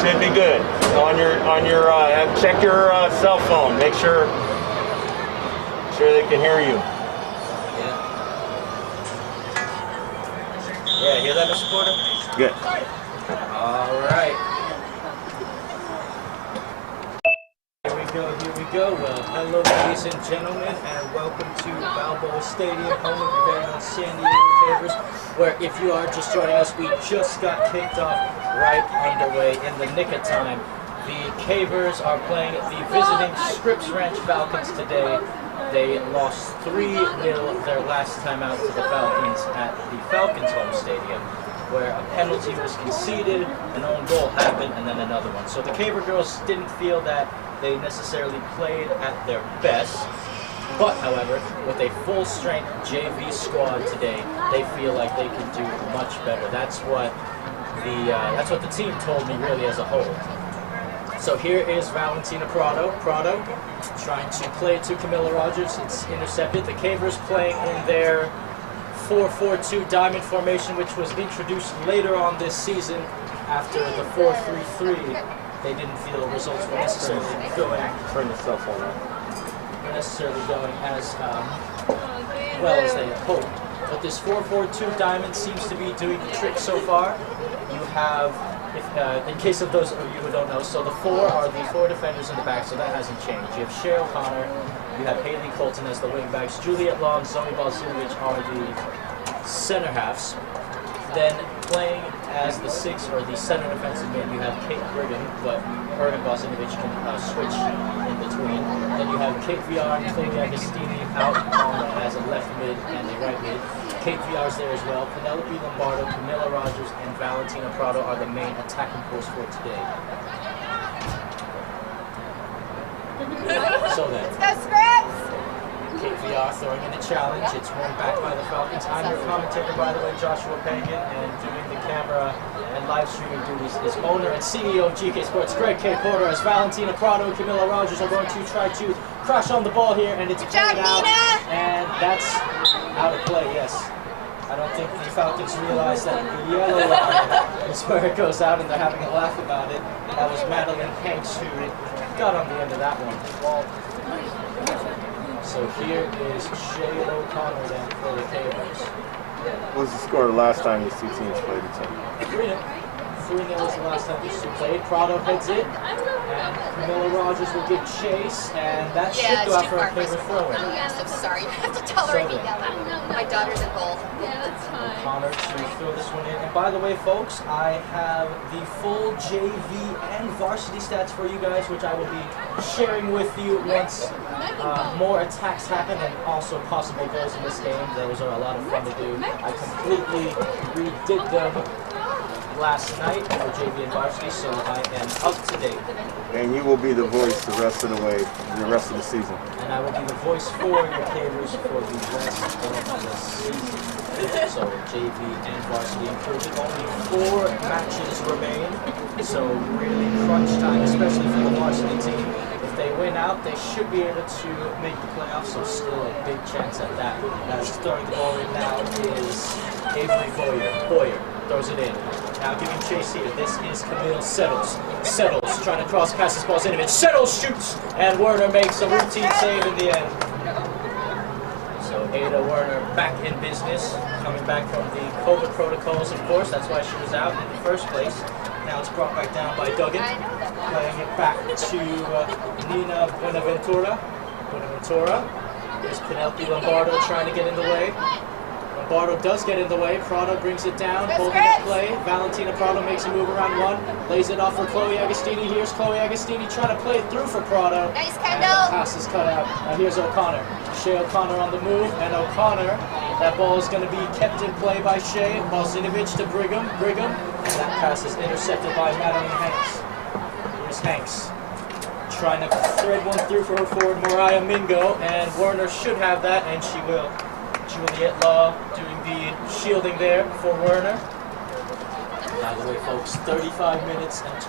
should be good. Check your cell phone. Make sure they can hear you. Yeah, hear that, Mr. Porter? Good. All right. Here we go. Well, hello, ladies and gentlemen, and welcome to Balboa Stadium, home of your very own San Diego Cavers, where if you are just joining us, we just got kicked off right underway in the nick of time. The Cavers are playing the visiting Scripps Ranch Falcons today. They lost 3-0 their last time out to the Falcons at the Falcons home stadium, where a penalty was conceded, an own goal happened, and then another one. So the Caver girls didn't feel that they necessarily played at their best, but however, with a full-strength JV squad today, they feel like they can do much better. That's what the team told me really as a whole. So here is Valentina Prado. Prado trying to play it to Camilla Rogers. It's intercepted. The Cavers playing in their 4-4-2 diamond formation, which was introduced later on this season after the 4-3-3. They didn't feel results were necessarily going. Turn the cell phone on. Necessarily going as well as they had hoped. But this 4-4-2 diamond seems to be doing the trick so far. You have, in case of those of you who don't know, so the four are the four defenders in the back, so that hasn't changed. You have Shay O'Connor, you have Haley Colton as the wingbacks, Juliet Long, Zoe Balzunovich are the center halves. Then playing as the six or the center defensive mid, you have Kate Brigham, but her and Balzunovich can switch in between. Then you have Kate VR and Chloe Agostini out as a left mid and a right mid. Kate VR's there as well. Penelope Lombardo, Camilla Rogers, and Valentina Prado are the main attacking force for today. So then, let's go Scripps! Kate VR throwing in a challenge. It's won back by the Falcons. I'm your commentator, by the way, Joshua Pangan, and doing the camera and live streaming duties is owner and CEO of GK Sports, Greg K. Porter, as Valentina Prado and Camilla Rogers are going to try to crash on the ball here, and it's played out, and that's out of play, yes. I don't think the Falcons realize that the yellow line is where it goes out, and they're having a laugh about it. That was Madeline Hanks who got on the end of that one. So here is Shay O'Connor then for the Cavers. What was the score the last time these two teams played each other? 3-0 was the last time these two played. Prado heads it, and Camilla Rogers will give chase, and that should go out for a Caver throw-in. I'm sorry, I have to tell her my daughter's in goal. Yeah, that's fine. O'Connor to throw this one in. And by the way, folks, I have the full JV and varsity stats for you guys, which I will be sharing with you once more attacks happen and also possible goals in this game. Those are a lot of fun to do. I completely redid them last night for JV and varsity, so I am up to date. And you will be the voice the rest of the way, the rest of the season. And I will be the voice for your Cavers for the rest of the season. So JV and varsity included. Only 4 matches remain, so really crunch time, especially for the varsity team. If they win out, they should be able to make the playoffs, so still a big chance at that. As throwing the ball in now is Avery Boyer throws it in. Now giving chase here. This is Camille Settles. Settles trying to cross past this ball's enemy. Settles shoots, and Werner makes a routine save in the end. So Ada Werner back in business, coming back from the COVID protocols, of course. That's why she was out in the first place. Now it's brought back down by Duggan, playing it back to Nina Buenaventura. There's Penelope Lombardo trying to get in the way. Lombardo does get in the way. Prado brings it down, holding the play. Valentina Prado makes a move around one, lays it off for Chloe Agostini. Here's Chloe Agostini trying to play it through for Prado. Nice, and the pass is cut out. Now here's O'Connor. Shay O'Connor on the move, and O'Connor, that ball is going to be kept in play by Shay. Balzunovich to Brigham, and that pass is intercepted by Madeline Hanks. Here's Hanks, trying to thread one through for her forward, Mariah Mingo, and Werner should have that, and she will. Juliet Law doing the shielding there for Werner. By the way, folks, 35 minutes and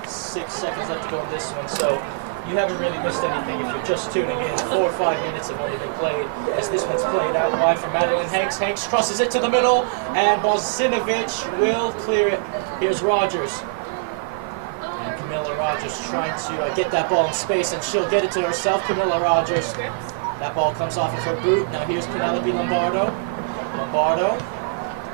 26 seconds left to go in this one, so you haven't really missed anything if you're just tuning in. 4 or 5 minutes have only been played as this one's played out wide for Madeline Hanks. Hanks crosses it to the middle, and Balzunovich will clear it. Here's Rogers. Camilla Rogers trying to get that ball in space, and she'll get it to herself. Camilla Rogers. That ball comes off of her boot. Now here's Penelope Lombardo. Lombardo.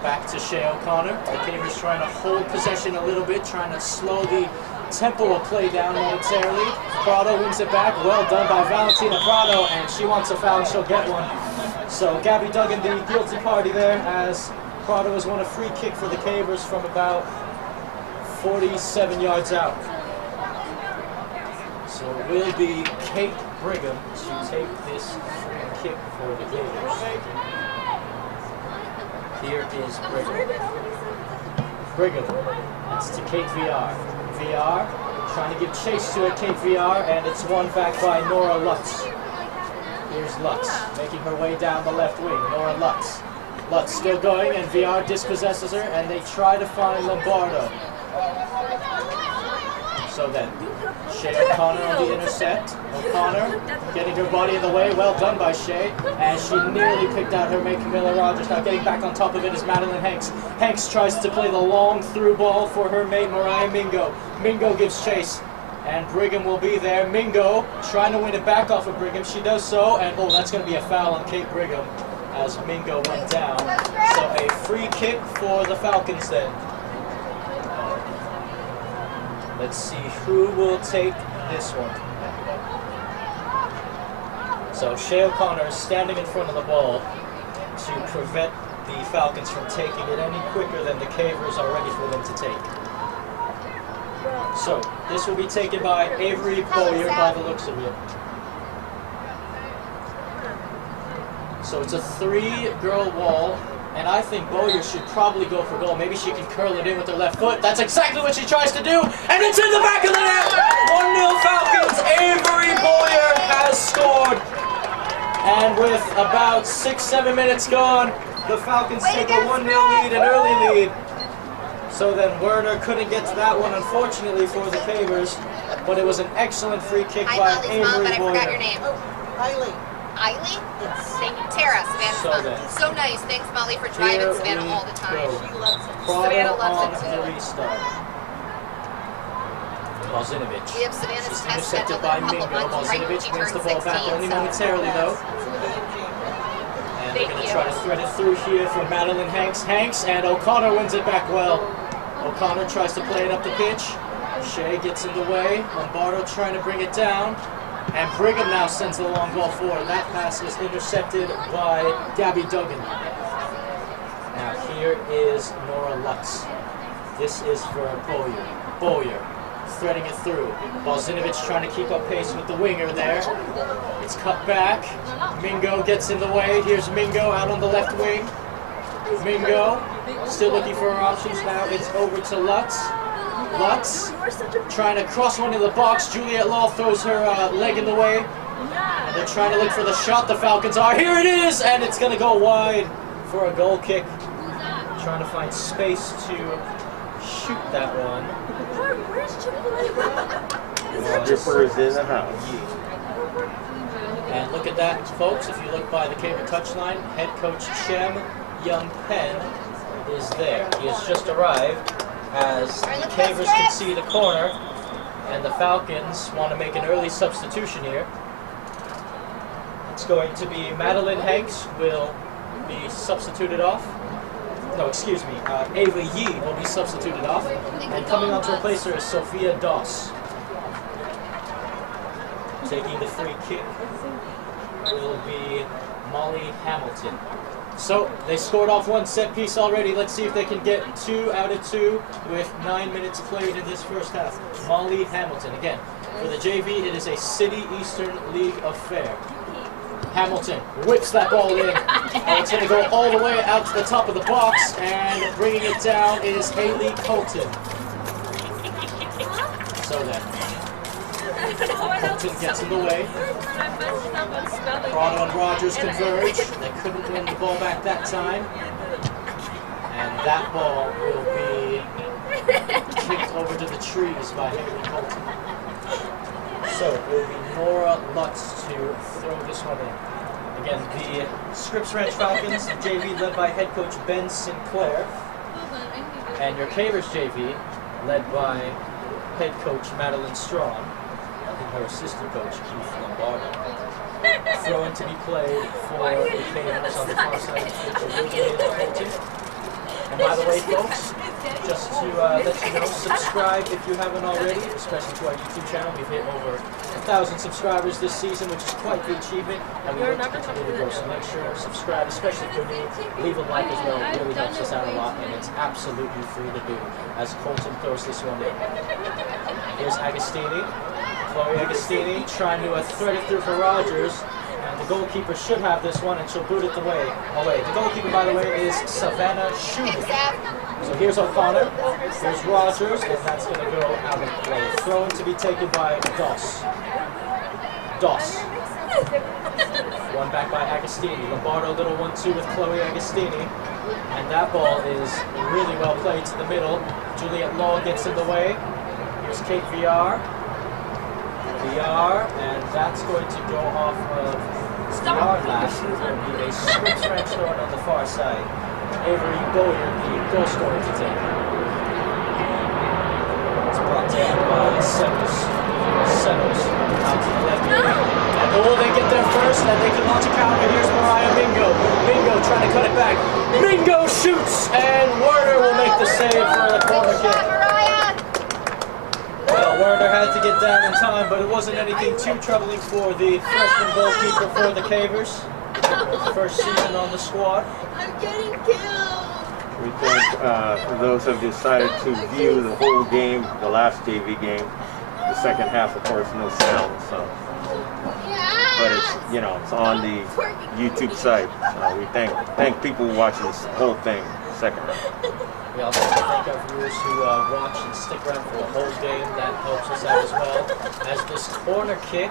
Back to Shea O'Connor. The Cavers trying to hold possession a little bit, trying to slow the tempo of play down momentarily. Prado wins it back. Well done by Valentina Prado, and she wants a foul and she'll get one. So Gabby Duggan, the guilty party there, as Prado has won a free kick for the Cavers from about 47 yards out. So it will be Kate Brigham to take this free kick for the Cavers. Here is Brigham. Brigham. It's to Kate VR. VR trying to give chase to it, Kate VR, and it's won back by Nora Lutz. Here's Lutz making her way down the left wing. Nora Lutz. Lutz still going, and VR dispossesses her, and they try to find Lombardo. So then, Shea O'Connor on the intercept. O'Connor getting her body in the way. Well done by Shea. And she nearly picked out her mate, Camilla Rogers. Now getting back on top of it is Madeline Hanks. Hanks tries to play the long through ball for her mate, Mariah Mingo. Mingo gives chase. And Brigham will be there. Mingo trying to win it back off of Brigham. She does so. And oh, that's going to be a foul on Kate Brigham as Mingo went down. So a free kick for the Falcons then. Let's see who will take this one. So Shea O'Connor is standing in front of the ball to prevent the Falcons from taking it any quicker than the Cavers are ready for them to take. So this will be taken by Avery Bowyer by the looks of it. So it's a 3-girl wall. And I think Bowyer should probably go for goal. Maybe she can curl it in with her left foot. That's exactly what she tries to do. And it's in the back of the net. 1-0 Falcons. Avery Bowyer has scored. And with about 6-7 minutes gone, the Falcons take a 1-0 lead, an early lead. So then Werner couldn't get to that one, unfortunately, for the Cavers. But it was an excellent free kick by Avery Mom, but I Bowyer. forgot your name. Riley. Eileen? Yes. Thank you. Tara, Savannah's mom. So nice. Thanks, Molly, for driving Savannah all the time. She loves it. Savannah loves it on too. the restart. Balzinovich. We have Savannah's She's test intercepted scheduled by in a couple Mingo. months, right when Balzinovich she wins the turns ball back 16, only so. momentarily though. And they're going to try to thread it through here for Madeline Hanks. Hanks and O'Connor wins it back well. O'Connor tries to play it up the pitch. Shea gets in the way. Lombardo trying to bring it down. And Brigham now sends the long ball forward. That pass is intercepted by Gabby Duggan. Now here is Nora Lutz. This is for Bowyer. Bowyer threading it through. Balzinovich trying to keep up pace with the winger there. It's cut back. Mingo gets in the way. Here's Mingo out on the left wing. Mingo still looking for her options now. It's over to Lutz. Lutz trying to cross one in the box. Juliet Law throws her leg in the way. And they're trying to look for the shot. The Falcons are. Here it is! And it's going to go wide for a goal kick. Trying to find space to shoot that one. Jipper is in the house. And look at that, folks. If you look by the Caver touchline, head coach Shem Young Penn is there. He has just arrived as the Cavers concede a corner, and the Falcons want to make an early substitution here. It's going to be Madeline Hanks will be substituted off. No, excuse me, Ava Yee will be substituted off, and coming on to replace her is Sophia Doss. Taking the free kick will be Molly Hamilton. So, they scored off one set piece already. Let's see if they can get 2 out of 2 with 9 minutes played in this first half. Molly Hamilton. Again, for the JV, it is a City Eastern League affair. Hamilton whips that ball in. And it's going to go all the way out to the top of the box. And bringing it down is Haley Colton. So then, Colton gets in the way. Prado and Rogers converge. They couldn't win the ball back that time. And that ball will be kicked over to the trees by Haley Colton. So it will be Nora Lutz to throw this one in. Again, the Scripps Ranch Falcons, JV led by head coach Ben Sinclair. And your Cavers JV led by head coach Madeline Strong and her assistant coach Keith Lombardo. Throw-in to be played for the Canes on the far side of the pitch. And by the way, folks, just to let you know, subscribe if you haven't already, especially to our YouTube channel. We've hit over 1,000 subscribers this season, which is quite the achievement, and we hope to continue to grow. So make sure to subscribe, especially if you're new. Leave a like as well. It really helps us out a lot, and it's absolutely free to do. As Colton throws this one in. Here's Agostini. Chloe Agostini trying to thread it through for Rogers. And the goalkeeper should have this one, and she'll boot it away. The goalkeeper, by the way, is Savannah Schumann. So here's O'Connor, here's Rogers, and that's going to go out of play. Throw-in to be taken by Doss. One back by Agostini. Lombardo, little 1-2 with Chloe Agostini. And that ball is really well played to the middle. Juliet Law gets in the way. Here's Kate VR, and that's going to go off of VR last. It's going to be a Scripps French throw on the far side. Avery Boyer, the goal scorer, to take. It's brought down by Senos. Out to the left wing. And they get there first, and they can launch a counter. Here's Mariah Mingo. Mingo trying to cut it back. Mingo shoots, and Werner will make the save for the corner kick. Well, Werner had to get down in time, but it wasn't anything too troubling for the freshman goalkeeper for the Cavers. First season on the squad. I'm getting killed. We thank those who have decided to view the whole game, the last JV game. The second half, of course, no sound, so. But it's, it's on the YouTube site. So we thank people watching this whole thing, second half. We also thank our viewers who watch and stick around for the whole game. That helps us out as well. As this corner kick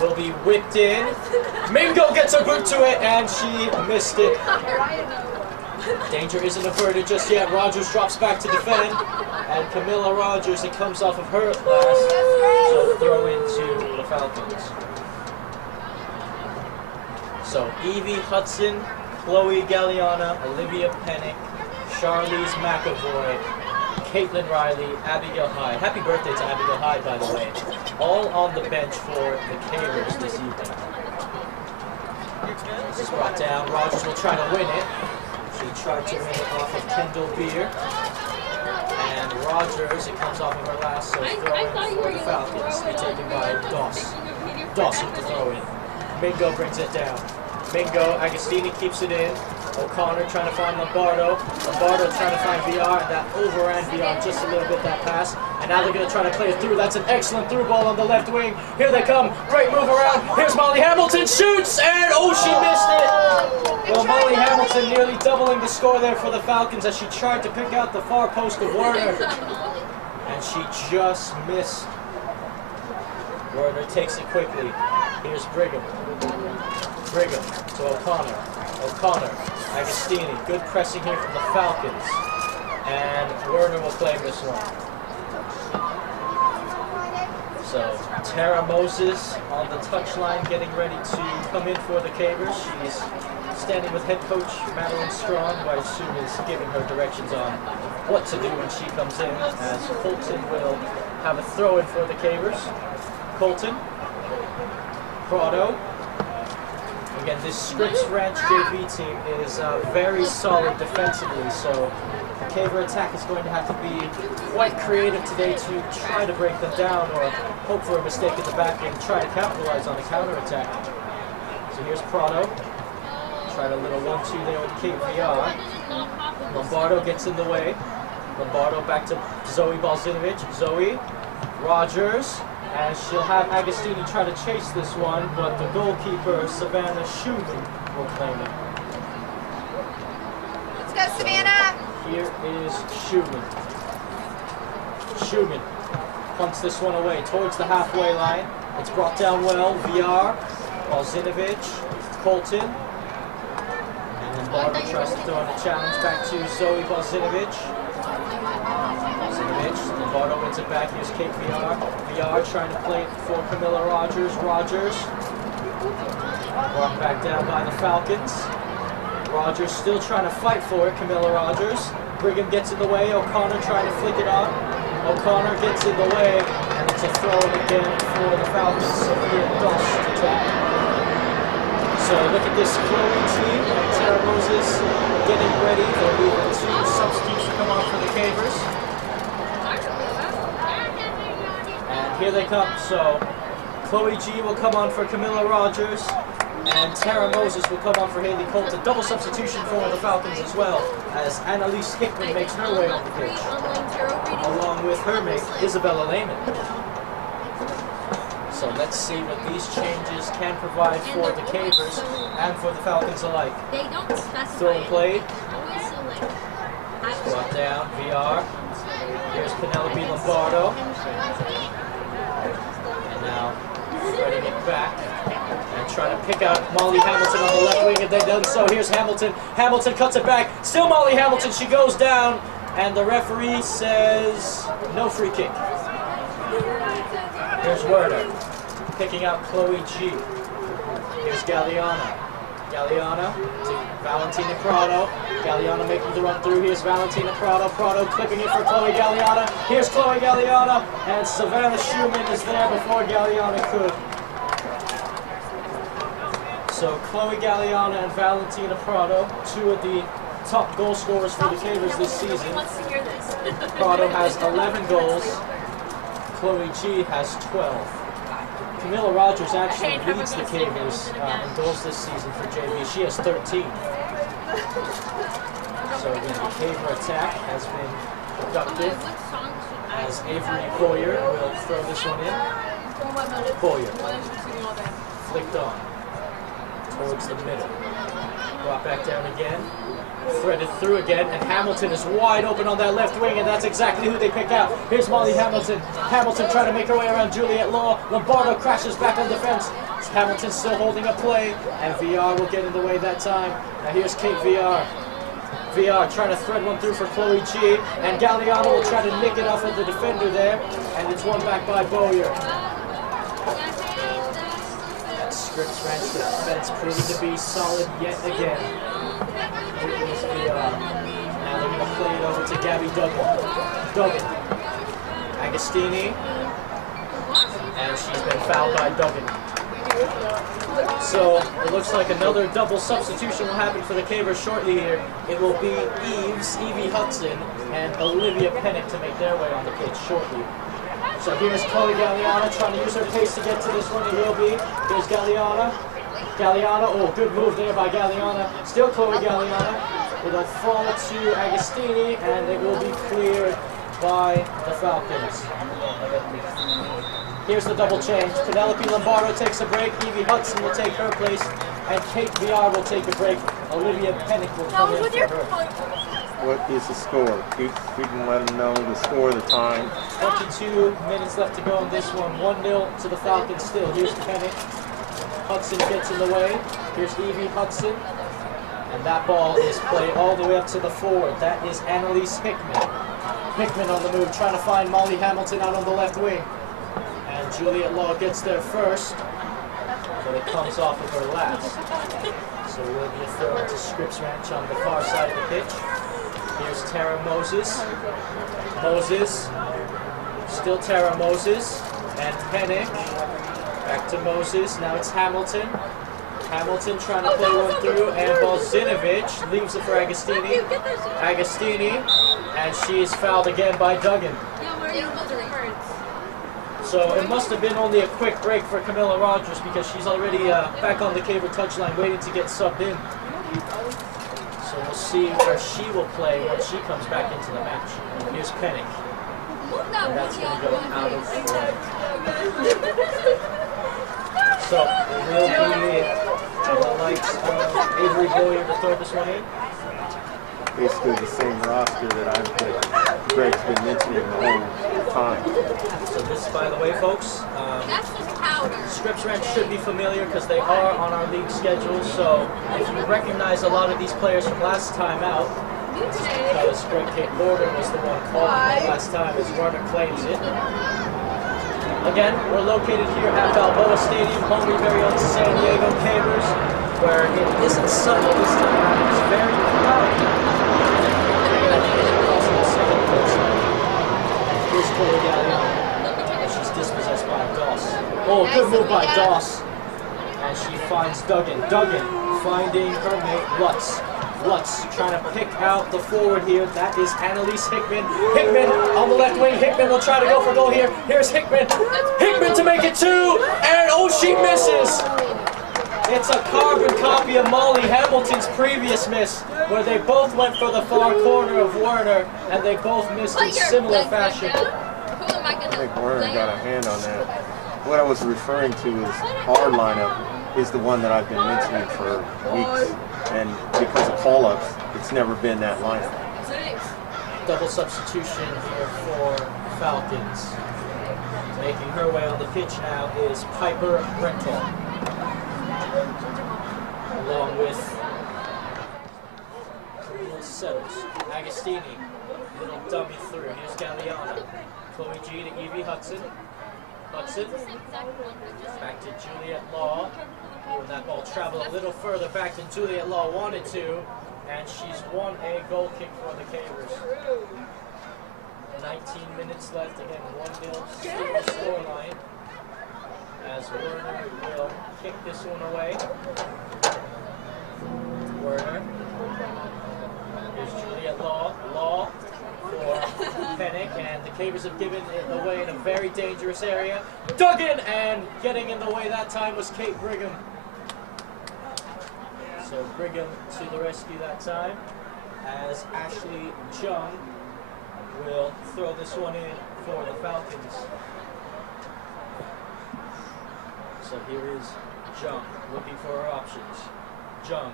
will be whipped in. Mingo gets a boot to it, and she missed it. Danger isn't averted just yet. Rogers drops back to defend. And Camilla Rogers, it comes off of her last. So throw into the Falcons. So Evie Hudson, Chloe Galliana, Olivia Pennick, Charlize McAvoy, Caitlin Riley, Abigail Hyde. Happy birthday to Abigail Hyde, by the way. All on the bench for the Cavers this evening. This is brought down. Rogers will try to win it. She tried to win it off of Kendall Beer. And Rogers, it comes off of her last, so throw-in for the Falcons. To be taken by Doss. Doss with the throw-in. Mingo brings it down. Mingo, Agostini keeps it in. O'Connor trying to find Lombardo. Lombardo trying to find VR, and that overran VR just a little bit, that pass. And now they're going to try to play it through. That's an excellent through ball on the left wing. Here they come. Great move around. Here's Molly Hamilton. Shoots, and she missed it. Well, Molly Hamilton nearly doubling the score there for the Falcons as she tried to pick out the far post of Werner. And she just missed. Werner takes it quickly. Here's Brigham. Brigham to O'Connor. O'Connor, Agostini, good pressing here from the Falcons. And Werner will claim this one. So, Tara Moses on the touchline getting ready to come in for the Cavers. She's standing with head coach Madeline Strong, who I assume is giving her directions on what to do when she comes in, as Colton will have a throw-in for the Cavers. Colton, Prado. Again, this Scripps Ranch JV team is very solid defensively, so the Caver attack is going to have to be quite creative today to try to break them down or hope for a mistake at the back and try to capitalize on a counterattack. So here's Prado. Tried a little 1-2 there with Kate VR. Lombardo gets in the way. Lombardo back to Zoe Balzinovich. Zoe, Rogers. And she'll have Agostini try to chase this one, but the goalkeeper, Savannah Schumann, will claim it. Let's go, Savannah! Here is Schumann. Schumann punts this one away towards the halfway line. It's brought down well. VR, Balzinovich, Colton. And then Lombardo tries to throw in a challenge back to Zoe Balzinovich. Lombardo wins it back. Here's Kate VR. VR trying to play it for Camilla Rogers. Rogers brought back down by the Falcons. Rogers still trying to fight for it. Camilla Rogers. Brigham gets in the way. O'Connor trying to flick it on. O'Connor gets in the way, and it's a throw again for the Falcons. Sophia Doss to take. So look at this Chloe G and Tara Moses getting ready. There'll be the two substitutes to come on for the Cavers. And here they come. So Chloe G will come on for Camilla Rogers, and Tara Moses will come on for Haley Colt. A double substitution for the Falcons as well, as Annalise Hickman makes her way on the pitch, along with her mate, Isabella Lehman. So let's see what these changes can provide for the Cavers and for the Falcons alike. They don't specify. Throw and play. Always so like. Brought down, VR. Here's Penelope Lombardo. And now spreading it back and trying to pick out Molly Hamilton on the left wing, and they've done so. Here's Hamilton. Hamilton cuts it back. Still Molly Hamilton. She goes down, and the referee says no free kick. Here's Werner picking out Chloe G. Here's Galliana. Galliana to Valentina Prado. Galliana making the run through. Here's Valentina Prado. Prado clipping it for Chloe Galliana. Here's Chloe Galliana, and Savannah Schumann is there before Galliana could. So Chloe Galliana and Valentina Prado, two of the top goal scorers for the Cavers this season. Prado has 11 goals. Chloe G has 12. Camilla Rogers actually leads the Cavers in goals this season for JV. She has 13. So again, the Caver attack has been productive as Avery Boyer will throw this one in. Boyer flicked on towards the middle. Brought back down again. Threaded through again, and Hamilton is wide open on that left wing, and that's exactly who they pick out. Here's Molly Hamilton. Hamilton trying to make her way around Juliet Law. Lombardo crashes back on defense. Hamilton still holding a play, and VR will get in the way that time. Now here's Kate VR. VR trying to thread one through for Chloe G, and Galliano will try to nick it off of the defender there, and it's won back by Boyer. That Scripps Ranch defense proving to be solid yet again. Now they're going to play it over to Gabby Duggan. Duggan. Agostini. And she's been fouled by Duggan. So it looks like another double substitution will happen for the Cavers shortly here. It will be Evie Hudson, and Olivia Pennick to make their way on the pitch shortly. So here's Chloe Galliana trying to use her pace to get to this one. It will be. Here's Galliana. Galliana, oh, good move there by Galliana. Still Chloe Galliana. It'll fall to Agostini, and it will be cleared by the Falcons. Here's the double change. Penelope Lombardo takes a break. Evie Hudson will take her place, and Kate VR will take a break. Olivia Pennick will come in for her. What is the score? You can let them know the score, the time. 22 minutes left to go in this one. 1-0 to the Falcons still. Here's Pennick. Hudson gets in the way. Here's Evie Hudson. And that ball is played all the way up to the forward. That is Annalise Hickman. Hickman on the move, trying to find Molly Hamilton out on the left wing. And Juliet Law gets there first, but it comes off of her last. So it will be a throw to Scripps Ranch on the far side of the pitch. Here's Tara Moses. Moses. Still Tara Moses. And Pennick. Back to Moses. Now it's Hamilton. Hamilton trying to play one through, and Balzinovich leaves it for Agostini. Agostini, and she is fouled again by Duggan. So it must have been only a quick break for Camilla Rogers, because she's already back on the Caver touchline waiting to get subbed in. So we'll see where she will play when she comes back into the match. Here's Pennick. And that's going to go out of play. So it will be the likes of Avery Boyer to throw this one in. Basically the same roster that Greg's been mentioning the whole time. So this, by the way, folks, Scripps Ranch should be familiar because they are on our league schedule. So if you recognize a lot of these players from last time out, this is because Greg Kate Gordon was the one calling it last time, as Werner claims it. Again, we're located here at Balboa Stadium, home we very own San Diego Cavers, where it isn't sunny this time around. It's very cloudy. Here's Chloe Galliano. She's dispossessed by Doss. Oh, good move by Doss. And she finds Duggan. Duggan finding her mate Lutz. Lutz trying to pick out the forward here. That is Annalise Hickman. Hickman on the left wing. Hickman will try to go for goal here. Here's Hickman. Hickman to make it 2. And oh, she misses. It's a carbon copy of Molly Hamilton's previous miss, where they both went for the far corner of Werner, and they both missed in similar fashion. I think Werner got a hand on that. What I was referring to is our lineup is the one that I've been mentioning for weeks, and because of call-ups, it's never been that lineup. Double substitution here for Falcons. Making her way on the pitch now is Piper Rental, along with little settles. Agostini, little dummy through. Here's Galliano. Chloe G to Evie Hudson. Hudson. Back to Juliet Law. When that ball traveled a little further back than Juliet Law wanted to. And she's won a goal kick for the Cavers. 19 minutes left. Again, 1-0 scoreline. As Werner will kick this one away. Werner. Here's Juliet Law. Law for Pennick, and the Cavers have given it away in a very dangerous area. Duggan, and getting in the way that time was Kate Brigham. So Brigham to the rescue that time, as Ashley Chung will throw this one in for the Falcons. So here is Jung looking for her options. Jung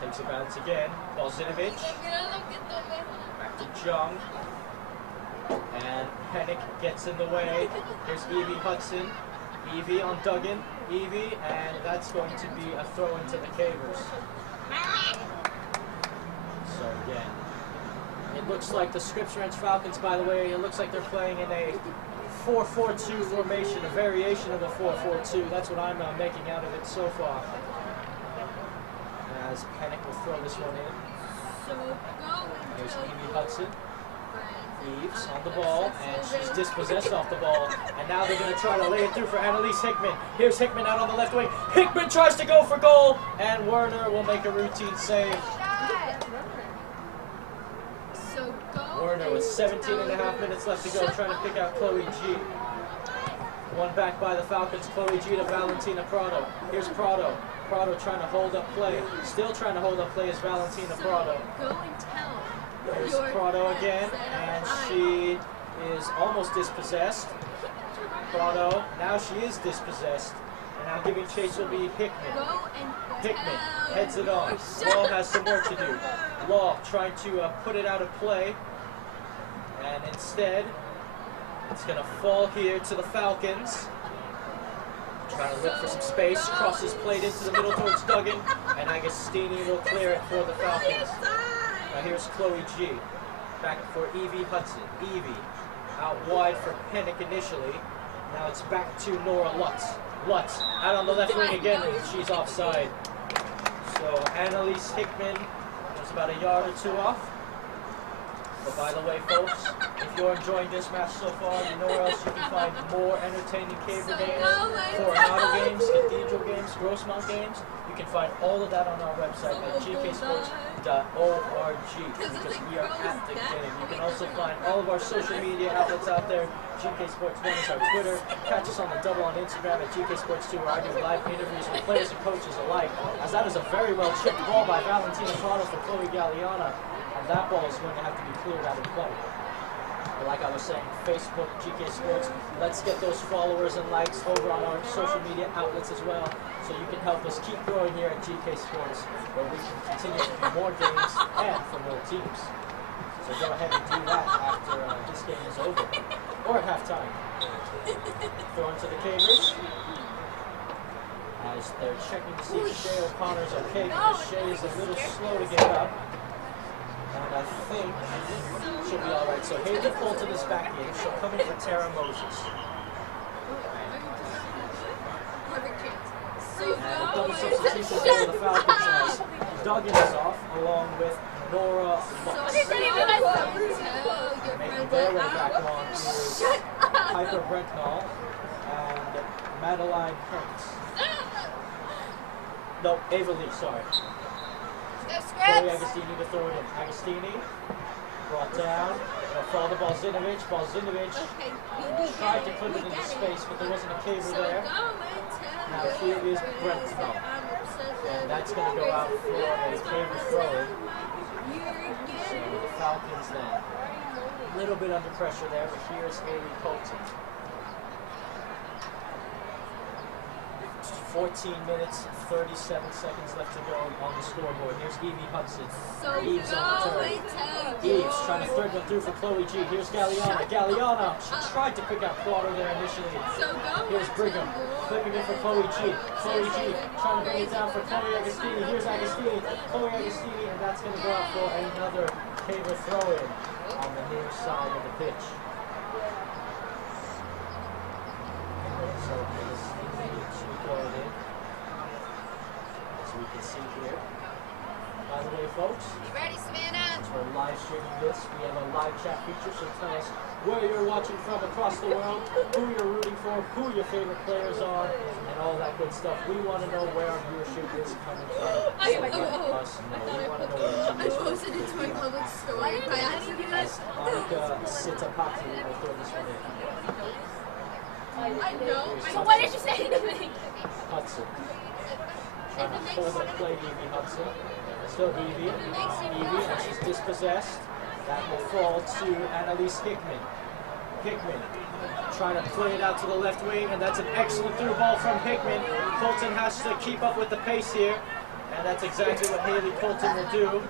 takes a bounce again. Bozinovic. Back to Jung. And Pennick gets in the way. Here's Evie Hudson. Evie on Duggan. Evie, and that's going to be a throw into the Cavers. So again, it looks like the Scripps Ranch Falcons, by the way, it looks like they're playing in a 4-4-2 formation, a variation of a 4-4-2. That's what I'm making out of it so far. As Pennick will throw this one in. There's Evie Hudson. Eves on the ball, and she's dispossessed off the ball. And now they're going to try to lay it through for Annalise Hickman. Here's Hickman out on the left wing. Hickman tries to go for goal, and Werner will make a routine save. Werner with 17.5 minutes left to go, trying to pick out Chloe G. One back by the Falcons. Chloe G to Valentina Prado. Here's Prado. Prado trying to hold up play. Still trying to hold up play is Valentina Prado. Here's Prado again, and she is almost dispossessed. Prado, now she is dispossessed. And now giving chase will be Hickman. Hickman heads it on. Law has some work to do. Law trying to put it out of play. And instead, it's going to fall here to the Falcons. Trying to look for some space. Crosses played into the middle towards Duggan. And Agostini will clear it for the Falcons. Now here's Chloe G. Back for Evie Hudson. Evie out wide for Pennick initially. Now it's back to Nora Lutz. Lutz out on the left wing again, and she's offside. So Annalise Hickman was about a yard or two off. But by the way, folks, if you're enjoying this match so far, you know where else you can find more entertaining Caver games, Coronado games, Cathedral games, Grossmont games. You can find all of that on our website at gksports.org, because we are at the game. You can also find all of our social media outlets out there. GK Sports 1 is our Twitter. Catch us on the double on Instagram at GK Sports 2, where I do live interviews with players and coaches alike. As that is a very well chipped ball by Valentina Prado for Chloe Galliana. And that ball is going to have to be cleared out of play. But like I was saying, Facebook, GK Sports, let's get those followers and likes over on our social media outlets as well, so you can help us keep growing here at GK Sports, where we can continue to do more games and for more teams. So go ahead and do that after this game is over, or at halftime. Throw into the Cavers. As they're checking to see if Shay O'Connor's okay, because Shay is a little slow to get up. And I think she'll be alright. So Hayley Fulton is back in. She'll come in for Tara Moses. And a double substitution for the Falcons as Duggan is off, along with Nora Lutz. Making their way back on is Piper Brecknall and Madeline Hurts. No, Ava Lee, sorry. Chloe Scripps. Agostini to throw it in. Agostini brought down. They'll follow the Balzinovich. Balzinovich Okay, tried to put it into space, but there wasn't a caver there. Now here is Brecknall. And that's going to go out for a caver throw-in. So the Falcons then. A little bit under pressure there, but here's Haley Colton. 14 minutes, 37 seconds left to go on the scoreboard. Here's Evie Hudson. Eves on the turn. Eves trying to thread one through for Chloe G. Here's Galliana. Galliana, she tried to pick out Prado there initially. Here's Brigham, flipping it for Chloe G. Chloe G trying to bring it down for Chloe Agostini. Here's Agostini. Chloe Agostini, and that's going to go out for another caver throw-in on the near side of the pitch. So as we can see here. By the way, folks, You ready, Savannah? as we're live streaming this, we have a live chat feature, so tell us where you're watching from across the world, who you're rooting for, who your favorite players are, and all that good stuff. We want to know where our viewership is coming from. So let us know. We want to know where I posted it to my public story by accident. Monica Sitapati will throw this one in. I know. So what did you say to me? Hudson. Trying to hold and play Evie Hudson. Still Evie. Evie, and she's dispossessed. That will fall to Annalise Hickman. Hickman trying to play it out to the left wing, and that's an excellent through ball from Hickman. Colton has to keep up with the pace here, and that's exactly what Haley Colton will do.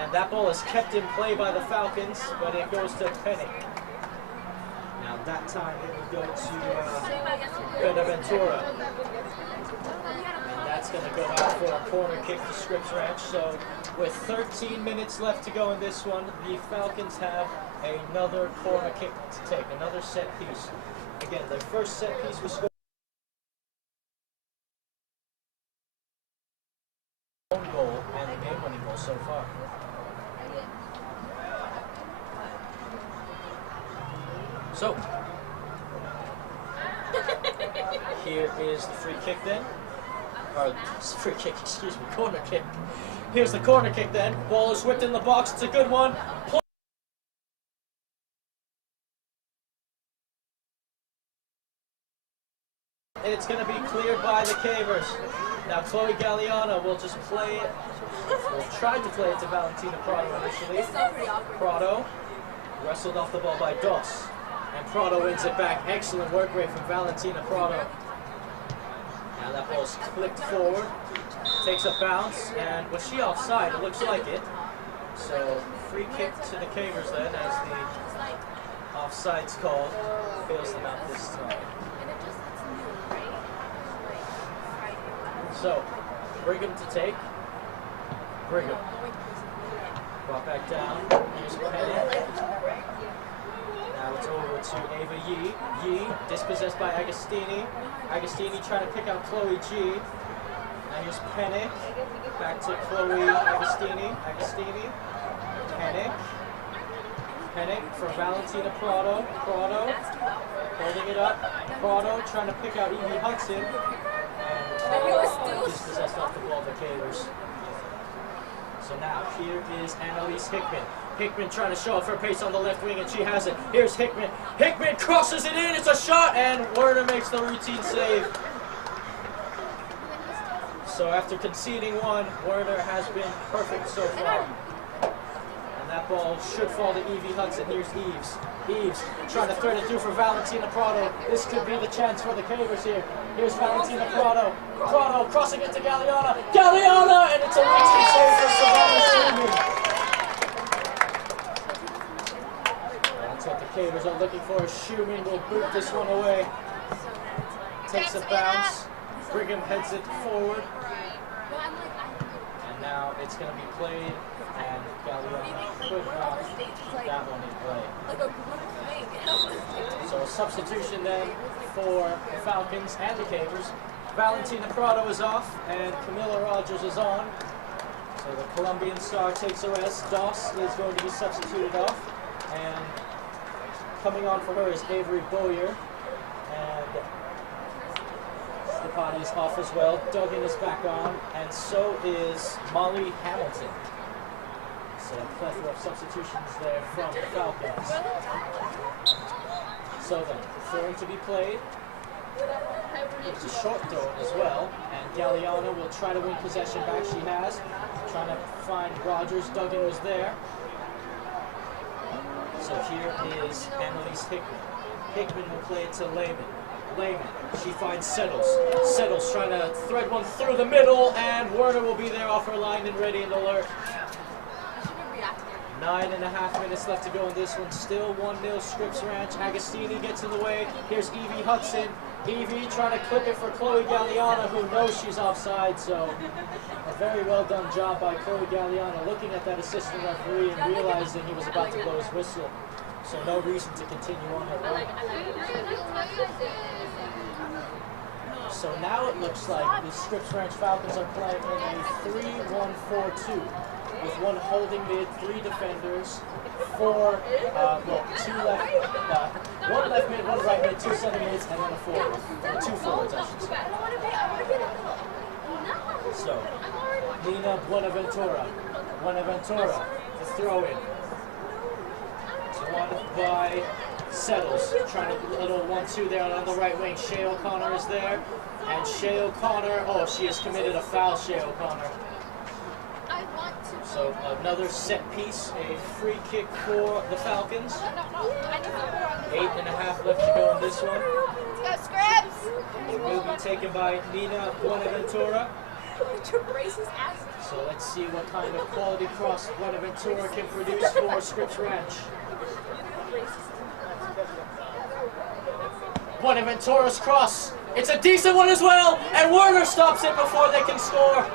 And that ball is kept in play by the Falcons, but it goes to Pennick. Now that time it will go to Benaventura. And that's going to go out for a corner kick to Scripps Ranch. So with 13 minutes left to go in this one, the Falcons have another corner kick to take, another set piece. Again, their first set piece was scored. Own goal and the game-winning goal so far. So, here is the free kick then. Or, free kick, excuse me, corner kick. Here's the corner kick then. Ball is whipped in the box, it's a good one. And it's going to be cleared by the Cavers. Now Chloe Galliana will just play it, will try to play it to Valentina Prado initially. Prado wrestled off the ball by Doss. And Prado wins it back. Excellent work rate from Valentina Prado. Now that ball's clipped forward, takes a bounce, and was she offside? It looks like it. So free kick to the Cavers then, as the offside's called. Fails them out this time. So Brigham to take. Brigham brought back down. Here's Penny. Now it's over to Ava Yee. Yee, dispossessed by Agostini. Agostini trying to pick out Chloe G. Now here's Pennick. Back to Chloe Agostini. Agostini. Pennick. Pennick for Valentina Prado. Prado holding it up. Prado trying to pick out Evie Hudson. And dispossessed off the ball, the Cavers. So now here is Annalise Hickman. Hickman trying to show off her pace on the left wing, and she has it. Here's Hickman. Hickman crosses it in. It's a shot, and Werner makes the routine save. So after conceding one, Werner has been perfect so far. And that ball should fall to Evie Hudson. Here's Eves. Eves trying to thread it through for Valentina Prado. This could be the chance for the Cavers here. Here's Valentina Prado. Prado crossing it to Galliana. Galliana! And it's a routine save for Savannah Schumann. That's what the Cavers are looking for. Schumann will boot this one away. Takes a bounce. Brigham heads it forward. And now it's going to be played. And Galliana could not keep that one in play. So a substitution then for the Falcons and the Cavers. Valentina Prado is off and Camilla Rogers is on. So the Colombian star takes a rest. Doss is going to be substituted off. And Coming on for her is Avery Boyer, and Stepani is off as well. Duggan is back on, and so is Molly Hamilton. So a plethora of substitutions there from the Falcons. So then, throwing to be played. It's a short throw as well, and Galliano will try to win possession back. She has. Trying to find Rogers. Duggan was there. So here is Annalise Hickman. Hickman will play it to Lehman. Lehman, she finds Settles. Settles trying to thread one through the middle, and Werner will be there off her line and ready and alert. 9.5 minutes left to go in this one. Still 1-0 Scripps Ranch. Agostini gets in the way. Here's Evie Hudson. Evie trying to clip it for Chloe Galliano, who knows she's offside. So a very well done job by Chloe Galliano, looking at that assistant referee and realizing he was about to blow his whistle. So no reason to continue on her run. So now it looks like the Scripps Ranch Falcons are playing in a 3-1-4-2. With one holding mid, 3 defenders, 4, two left, one left mid, 1 right mid, 2 center mids, and then a forward. 2 forwards, I should say. So, Nina Buenaventura. Buenaventura, the throw in. It's won by Settles, trying to little 1-2 there on the right wing. Shea O'Connor is there, and Shea O'Connor, oh, she has committed a foul, Shea O'Connor. So another set piece, a free kick for the Falcons. 8.5 left to go in this one. Let's go, Scripps! It will be taken by Nina Buenaventura. So let's see what kind of quality cross Buenaventura can produce for Scripps Ranch. Buenaventura's cross. It's a decent one as well, and Werner stops it before they can score.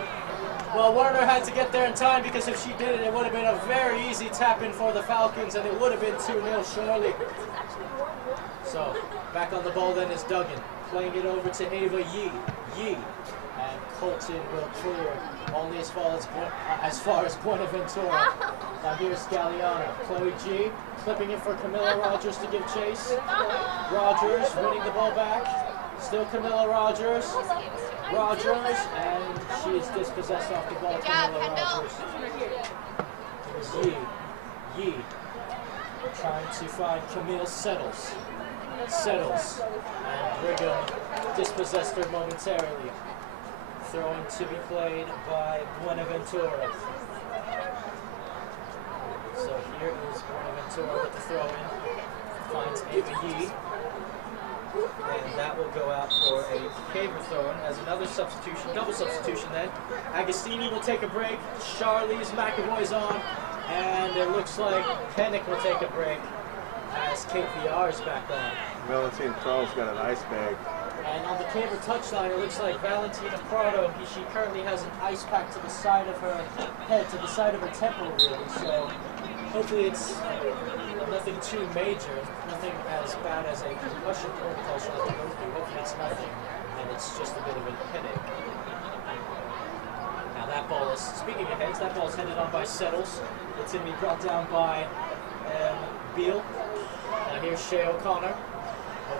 Well, Werner had to get there in time, because if she did it, it would have been a very easy tap-in for the Falcons, and it would have been 2-0 surely. So, back on the ball then is Duggan, playing it over to Ava Yee. And Colton will clear only as far as Buenaventura. Now here's Galliano. Chloe G, clipping it for Camilla Rogers to give chase. Rogers winning the ball back. Still Camilla Rogers. And she is dispossessed off the ball. Camilla Rogers. Here's Yee. Trying to find Camille Settles. And Brigham dispossessed her momentarily. Throwing to be played by Buenaventura. So here is Buenaventura with the throw in. Finds Ava Yee. And that will go out for a paper throw-in as another substitution, double substitution then. Agostini will take a break. Charlize McAvoy's on. And it looks like Pennick will take a break as Kate VR is back on. Valentine Charles got an ice bag. And on the Caber touchline, it looks like Valentina Prado, she currently has an ice pack to the side of her head, to the side of her temple, really. So hopefully it's nothing too major, nothing as bad as a concussion protocol she'll have to go through. Hopefully it's nothing, and it's just a bit of a headache. Now that ball is, speaking of heads, that ball is headed on by Settles. It's going to be brought down by Beal. Now here's Shea O'Connor.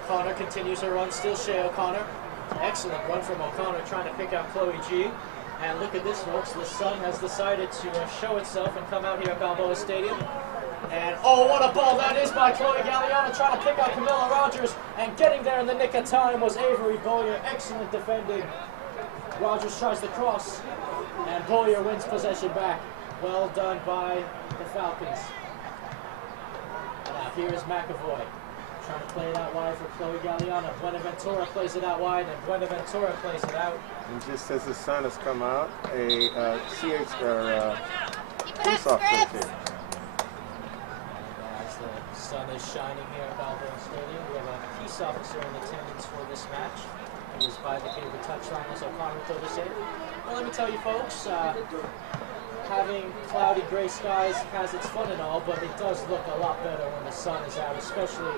O'Connor continues her run, still Shea O'Connor. Excellent run from O'Connor, trying to pick out Chloe G. And look at this, folks, the sun has decided to show itself and come out here at Balboa Stadium. And oh, what a ball that is by Chloe Galliano, trying to pick out Camilla Rogers. And getting there in the nick of time was Avery Boyer. Excellent defending. Rogers tries the cross, and Boyer wins possession back. Well done by the Falcons. Now here is McAvoy. Trying to play it out wide for Chloe Galliano. Buenaventura plays it out wide, and Buenaventura plays it out. And just as the sun has come out, a police officer came. As the sun is shining here at Balboa Stadium, we have a peace officer in attendance for this match. He was by the Caber touchline as O'Connor will throw this in. Well, let me tell you folks, having cloudy gray skies has its fun and all, but it does look a lot better when the sun is out, especially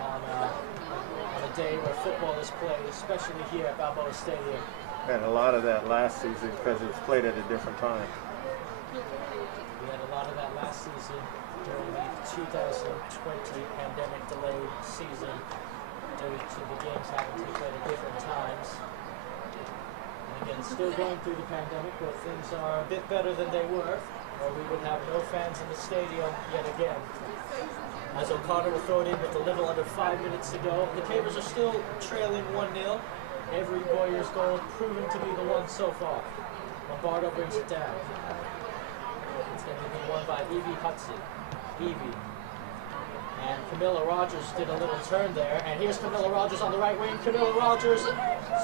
on a day where football is played, especially here at Balboa Stadium. And a lot of that last season because it was played at a different time. We had a lot of that last season during the 2020 pandemic delayed season due to the games having to be played at different times. And again, still going through the pandemic, but things are a bit better than they were, or we would have no fans in the stadium yet again. As O'Connor will throw it in with a little under 5 minutes to go. The Cabers are still trailing 1-0. Every Boyers goal proving to be the one so far. Lombardo brings it down. It's going to be won by Evie Hudson. Evie. And Camilla Rogers did a little turn there. And here's Camilla Rogers on the right wing. Camilla Rogers,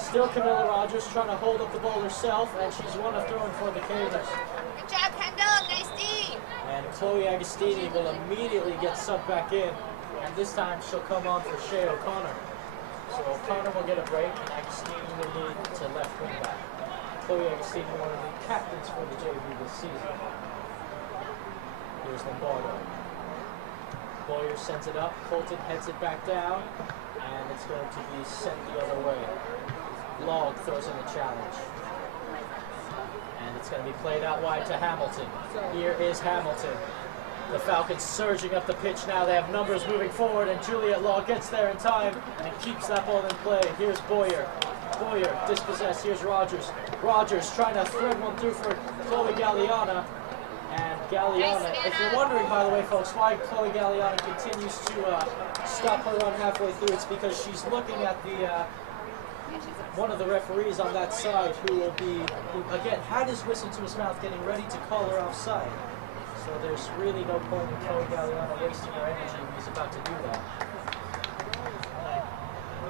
still Camilla Rogers, trying to hold up the ball herself. And she's won a throw-in for the Cabers. Good job, Kendall. Nice D. And Chloe Agostini will immediately get subbed back in. And this time she'll come on for Shea O'Connor. So O'Connor will get a break, and Agostini will move to left wing back. Chloe Agostini, one of the captains for the JV this season. Here's Lombardo. Boyer sends it up, Colton heads it back down, and it's going to be sent the other way. Log throws in the challenge. And it's going to be played out wide to Hamilton. Here is Hamilton. The Falcons surging up the pitch now. They have numbers moving forward, and Juliet Law gets there in time and keeps that ball in play. Here's Boyer. Boyer dispossessed. Here's Rogers. Rogers trying to thread one through for Chloe Galliana. And Galliana, if you're wondering, by the way, folks, why Chloe Galliana continues to stop her run halfway through, it's because she's looking at the one of the referees on that side who will be, who again had his whistle to his mouth, getting ready to call her offside. So there's really no point in Chloe Galliana wasting her energy when he's about to do that.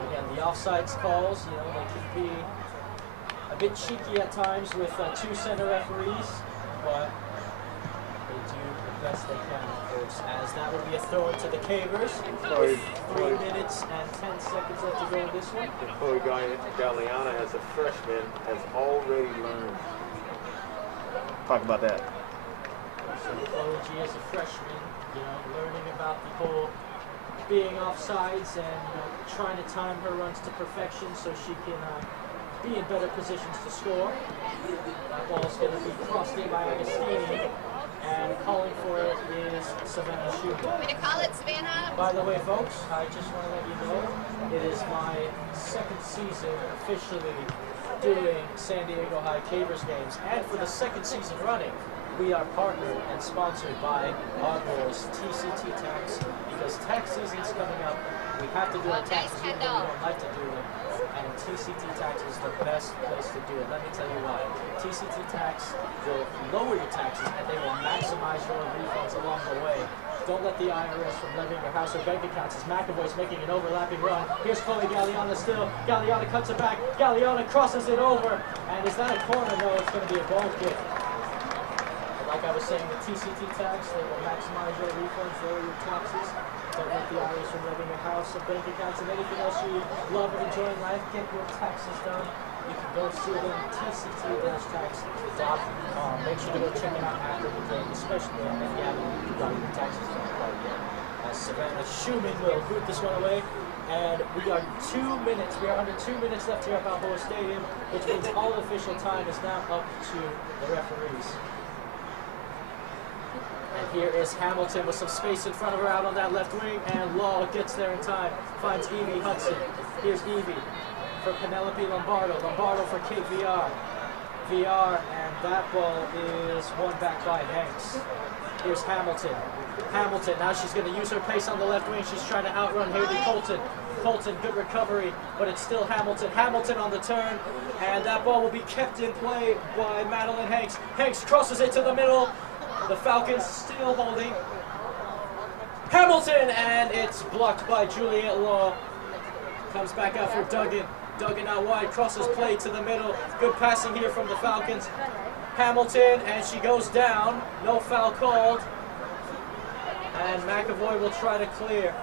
Again, the offsides calls, you know, they can be a bit cheeky at times with two center referees, but they do the best they can, of course, as that will be a throw into the Cabers. 3 minutes and 10 seconds left to go in this one. Chloe Galliana, as a freshman, has already learned. Talk about that. So Chloe G as a freshman, you know, learning about the whole being offsides and trying to time her runs to perfection so she can be in better positions to score. That ball's going to be crossed in by Agostini, and calling for it is Savannah Schumann. Want me to call it, Savannah? By the way, folks, I just want to let you know, it is my second season officially doing San Diego High Cabers games, and for the second season running, we are partnered and sponsored by our boys, TCT Tax, because tax season's coming up. We have to do our taxes even though we don't like to do them, and TCT Tax is the best place to do it. Let me tell you why. TCT Tax will lower your taxes, and they will maximize your refunds along the way. Don't let the IRS from levying your house or bank accounts as McAvoy's making an overlapping run. Here's Chloe Galliana still. Galliana cuts it back. Galliana crosses it over. And is that a corner? No, it's going to be a ball kick. Like I was saying, the TCT tax, they will maximize your refunds, lower your taxes. Don't let the IRS from levying your house or bank accounts and anything else you love and enjoy in life. Get your taxes done. You can go see them, tct-tax.com. Make sure to go check them out after the game, especially if you haven't gotten your taxes done quite yet. As Savannah Schumann will boot this one away. And we are under 2 minutes left here at Balboa Stadium, which means all official time is now up to the referees. And here is Hamilton with some space in front of her out on that left wing, and Law gets there in time, finds Evie Hudson. Here's Evie for Penelope Lombardo. Lombardo for Kate VR. VR, and that ball is won back by Hanks. Here's Hamilton. Hamilton, now she's going to use her pace on the left wing. She's trying to outrun Haley Colton. Colton, good recovery, but it's still Hamilton. Hamilton on the turn, and that ball will be kept in play by Madeline Hanks. Hanks crosses it to the middle. The Falcons still holding. Hamilton, and it's blocked by Juliet Law. Comes back out for Duggan. Duggan out wide, crosses play to the middle. Good passing here from the Falcons. Hamilton, and she goes down. No foul called. And McAvoy will try to clear.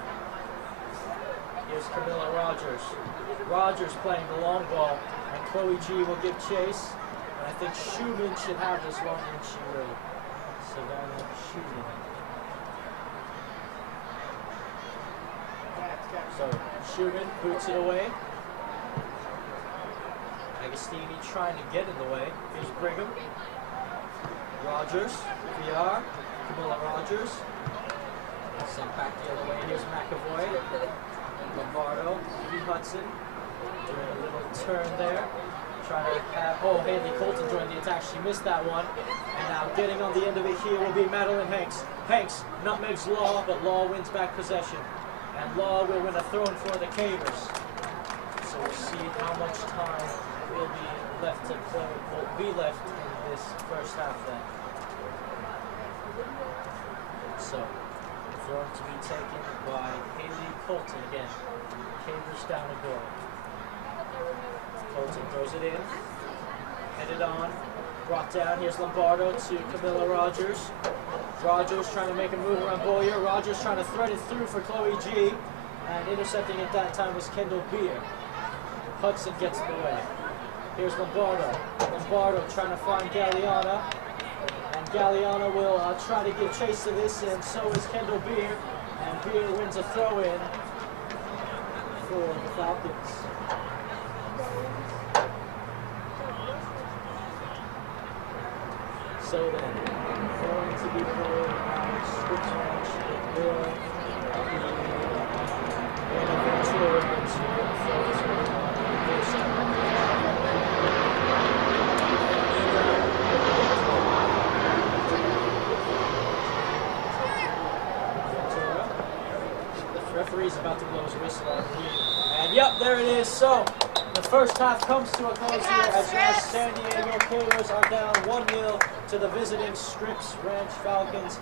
Here's Camilla Rogers. Rogers playing the long ball, and Chloe G will give chase. And I think Schumann should have this one, and she will. Savannah Schumann. So Schumann boots it away. Agostini trying to get in the way. Here's Brigham. Rogers, VR, Camilla Rogers. Sent back the other way. Here's McAvoy. Lombardo. B. Hudson. Doing a little turn there. Trying to have, oh, Haley Colton joined the attack. She missed that one. And now getting on the end of it here will be Madeline Hanks. Hanks nutmegs Law, but Law wins back possession. And Law will win a throw for the Cavers. So we'll see how much time will be left to play, will be left in this first half then. So, throw to be taken by Haley Colton again. Cavers down a goal. Colton throws it in, headed on, brought down. Here's Lombardo to Camilla Rogers. Rogers trying to make a move around Boyer. Rogers trying to thread it through for Chloe G. And intercepting at that time was Kendall Beer. Hudson gets in the way. Here's Lombardo. Lombardo trying to find Galliana. And Galliana will try to give chase to this, and so is Kendall Beer. And Beer wins a throw-in for the Falcons. So then, going to be played at Scripps match. It will be an eventual to throw this one on their side. The referee's about to blow his whistle on me. And yep, there it is. So, the first half comes to a close here as now San Diego Cavers are down 1-0 to the visiting Scripps Ranch Falcons.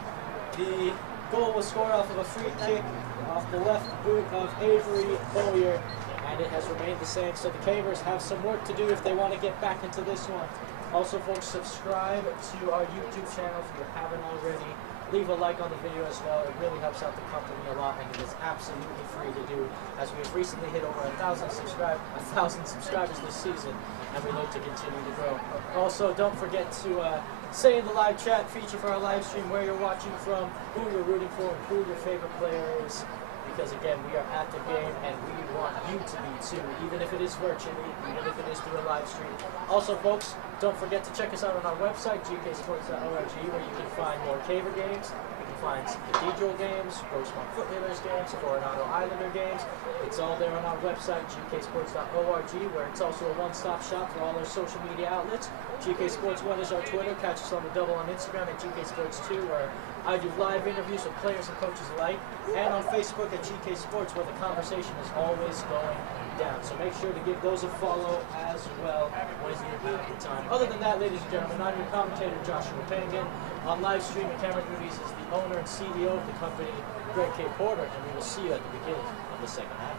The goal was scored off of a free kick off the left boot of Avery Boyer, and it has remained the same. So the Cavers have some work to do if they want to get back into this one. Also, folks, subscribe to our YouTube channel if you haven't already. Leave a like on the video as well. It really helps out the company a lot, and it is absolutely free to do, as we have recently hit over 1,000 subscribers this season, and we look to continue to grow. Also, don't forget to say in the live chat feature for our live stream where you're watching from, who you're rooting for, and who your favorite player is. Because again, we are at the game and we want you to be too, even if it is virtually, even if it is through a live stream. Also, folks, don't forget to check us out on our website, gksports.org, where you can find more Caver games. You can find some Cathedral games, Rosemont Foothillers games, Coronado Islander games. It's all there on our website, gksports.org, where it's also a one-stop shop for all our social media outlets. GK Sports 1 is our Twitter. Catch us on the double on Instagram at GK Sports 2, where I do live interviews with players and coaches alike, and on Facebook at GK Sports, where the conversation is always going down. So make sure to give those a follow as well when you have the time. Other than that, ladies and gentlemen, I'm your commentator, Joshua Pangan. On live stream and camera movies is the owner and CEO of the company, Greg K. Porter, and we will see you at the beginning of the second half.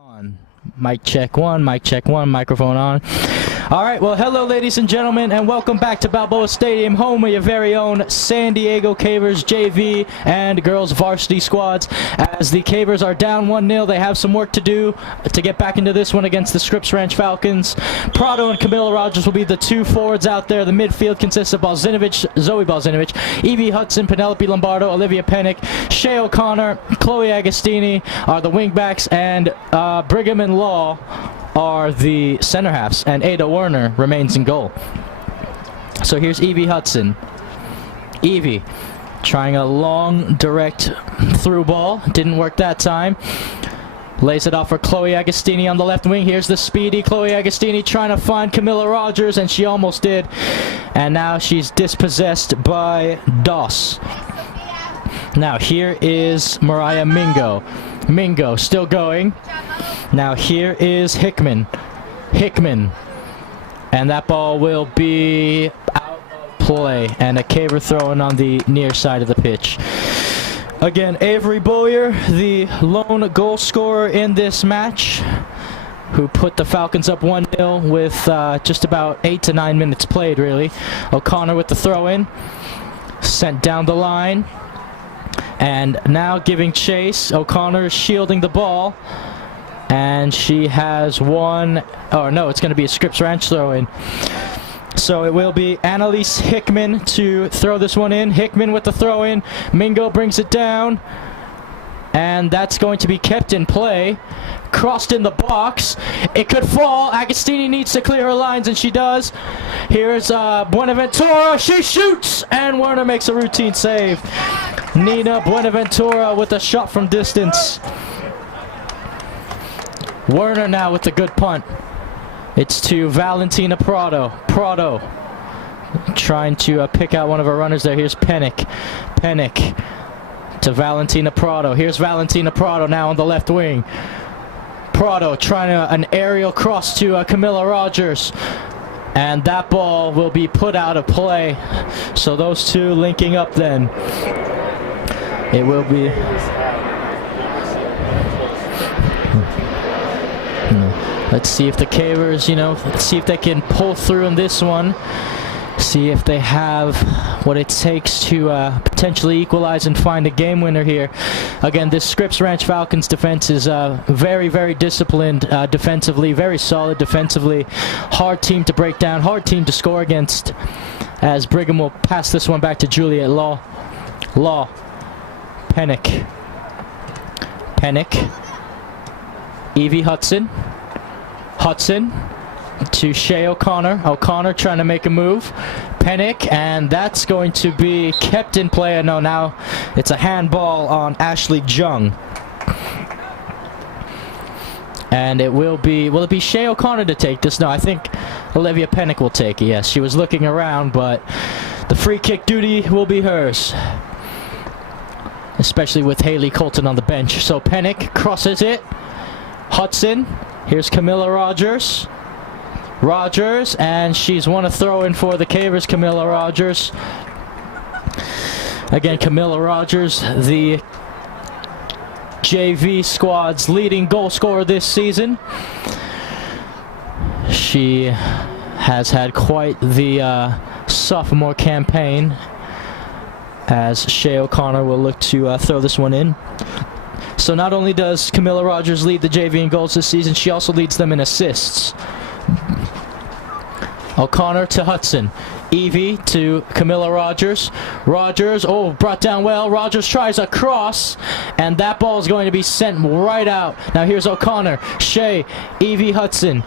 On. Mic check one, microphone on. All right, well, hello, ladies and gentlemen, and welcome back to Balboa Stadium, home of your very own San Diego Cavers JV and girls varsity squads. As the Cavers are down 1-0, they have some work to do to get back into this one against the Scripps Ranch Falcons. Prado and Camila Rogers will be the two forwards out there. The midfield consists of Zoe Balzinovich, Evie Hudson, Penelope Lombardo, Olivia Pennick, Shay O'Connor, Chloe Agostini are the wingbacks, and Brigham and Law are the center halves, and Ada Werner remains in goal. So here's Evie Hudson. Evie trying a long, direct through ball. Didn't work that time. Lays it off for Chloe Agostini on the left wing. Here's the speedy Chloe Agostini trying to find Camila Rogers, and she almost did. And now she's dispossessed by Doss. Now here is Mariah Mingo. Mingo still going. Now here is Hickman. And that ball will be out of play. And a Caver throwing on the near side of the pitch. Again, Avery Boyer, the lone goal scorer in this match, who put the Falcons up 1-0 with just about 8 to 9 minutes played, really. O'Connor with the throw-in. Sent down the line. And now giving chase. O'Connor is shielding the ball. And she has one. Oh, no, it's going to be a Scripps Ranch throw-in. So it will be Annalise Hickman to throw this one in. Hickman with the throw-in. Mingo brings it down. And that's going to be kept in play. Crossed in the box. It could fall. Agostini needs to clear her lines, and she does. Here's Buenaventura. She shoots! And Werner makes a routine save. Nina Buenaventura with a shot from distance. Werner now with the good punt. It's to Valentina Prado. Prado trying to pick out one of her runners there. Here's Pennick. Pennick to Valentina Prado. Here's Valentina Prado now on the left wing. Prado trying an aerial cross to Camila Rogers. And that ball will be put out of play. So those two linking up then. It will be... Let's see if the Cavers, let's see if they can pull through in this one. See if they have what it takes to potentially equalize and find a game winner here. Again, this Scripps Ranch Falcons defense is very, very disciplined defensively, very solid defensively. Hard team to break down, hard team to score against. As Brigham will pass this one back to Juliet Law. Law. Pennick. Pennick. Evie Hudson. Hudson to Shay O'Connor. O'Connor trying to make a move. Pennick, and that's going to be kept in play. No, now it's a handball on Ashley Jung. And it will it be Shay O'Connor to take this? No, I think Olivia Pennick will take it. Yes, she was looking around, but the free kick duty will be hers. Especially with Haley Colton on the bench. So Pennick crosses it. Hudson. Here's Camila Rogers. Rogers, and she's won a throw-in for the Cavers, Camila Rogers. Again, Camila Rogers, the JV squad's leading goal scorer this season. She has had quite the sophomore campaign, as Shay O'Connor will look to throw this one in. So not only does Camila Rogers lead the JV in goals this season, she also leads them in assists. O'Connor to Hudson. Evie to Camila Rogers. Rogers, brought down well. Rogers tries a cross, and that ball is going to be sent right out. Now here's O'Connor. Shay. Evie Hudson.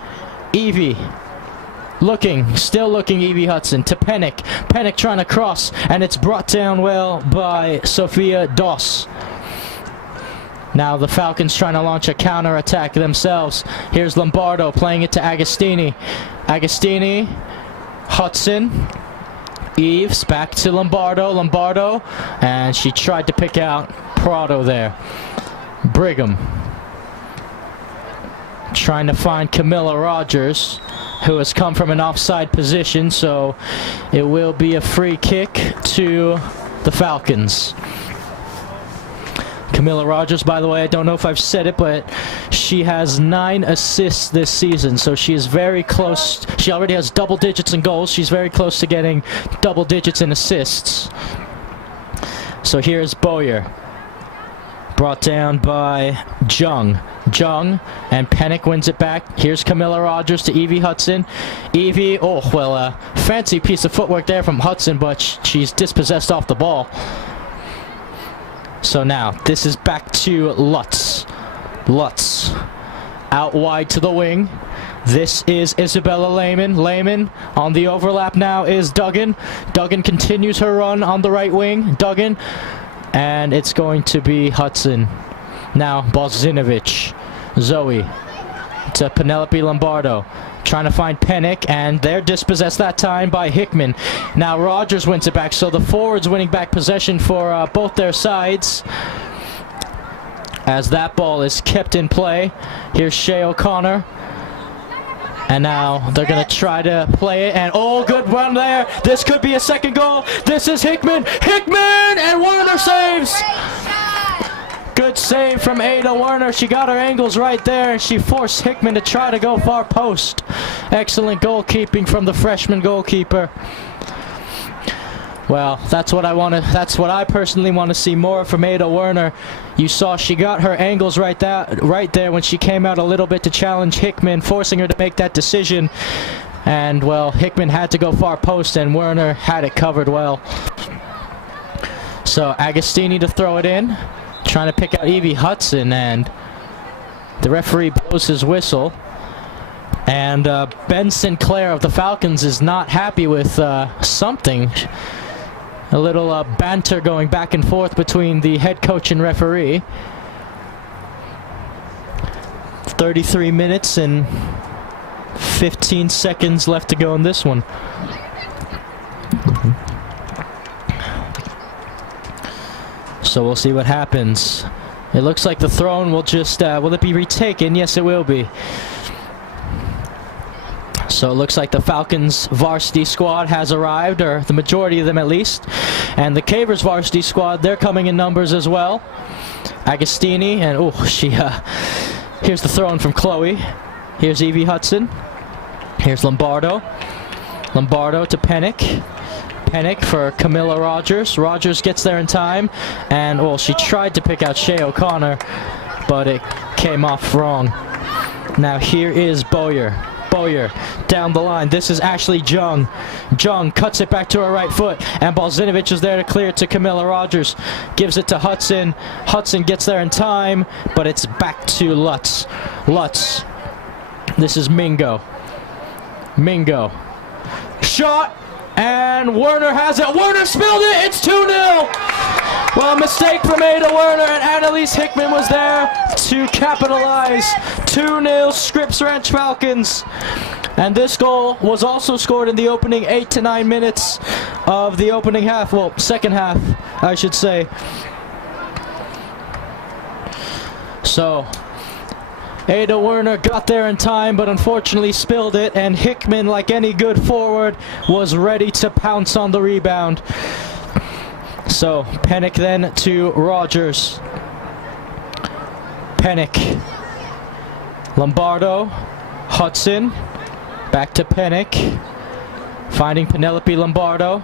Evie. Still looking, Evie Hudson to Pennick. Pennick trying to cross, and it's brought down well by Sophia Doss. Now the Falcons trying to launch a counter-attack themselves. Here's Lombardo playing it to Agostini. Agostini, Hudson, Eves, back to Lombardo, and she tried to pick out Prado there. Brigham trying to find Camila Rogers, who has come from an offside position, so it will be a free kick to the Falcons. Camilla Rogers, by the way, I don't know if I've said it, but she has 9 assists this season, so she is very close. She already has double digits in goals. She's very close to getting double digits in assists. So here's Bowyer, brought down by Jung, and Pennick wins it back. Here's Camilla Rogers to Evie Hudson. Evie, oh, well, fancy piece of footwork there from Hudson, but she's dispossessed off the ball. So now, this is back to Lutz. Lutz, out wide to the wing. This is Isabella Lehman. Lehman on the overlap now is Duggan. Duggan continues her run on the right wing. Duggan, and it's going to be Hudson. Now, Bozinovic. Zoe to Penelope Lombardo. Trying to find Pennick, and they're dispossessed that time by Hickman. Now Rogers wins it back, so the forwards winning back possession for both their sides. As that ball is kept in play. Here's Shea O'Connor. And now they're going to try to play it, and oh, good run there. This could be a second goal. This is Hickman. Hickman! And Werner saves! Good save from Ada Werner. She got her angles right there, and she forced Hickman to try to go far post. Excellent goalkeeping from the freshman goalkeeper. Well, that's what I personally want to see more from Ada Werner. You saw she got her angles right there when she came out a little bit to challenge Hickman, forcing her to make that decision. And well, Hickman had to go far post, and Werner had it covered well. So Agostini to throw it in. Trying to pick out Evie Hudson, and the referee blows his whistle. And Ben Sinclair of the Falcons is not happy with something. A little banter going back and forth between the head coach and referee. 33 minutes and 15 seconds left to go in this one. So we'll see what happens. It looks like the throne will just, will it be retaken? Yes, it will be. So it looks like the Falcons varsity squad has arrived, or the majority of them at least. And the Cavers varsity squad, they're coming in numbers as well. Agostini, and oh, here's the throw in from Chloe. Here's Evie Hudson. Here's Lombardo. Lombardo to Pennick. Pennick for Camilla Rogers. Rogers gets there in time, and well, she tried to pick out Shea O'Connor, but it came off wrong. Now here is Bowyer. Bowyer down the line. This is Ashley Jung. Jung cuts it back to her right foot, and Balzinovic is there to clear it to Camilla Rogers. Gives it to Hudson. Hudson gets there in time, but it's back to Lutz. Lutz. This is Mingo. Mingo. Shot! And Werner has it. Werner spilled it. It's 2-0. Well, a mistake from Ada Werner, and Annalise Hickman was there to capitalize. 2-0 Scripps Ranch Falcons. And this goal was also scored in the opening 8 to 9 minutes of the opening half. Well, second half, I should say. So Ada Werner got there in time, but unfortunately spilled it, and Hickman, like any good forward, was ready to pounce on the rebound. So Pennick then to Rogers. Pennick. Lombardo. Hudson. Back to Pennick. Finding Penelope Lombardo.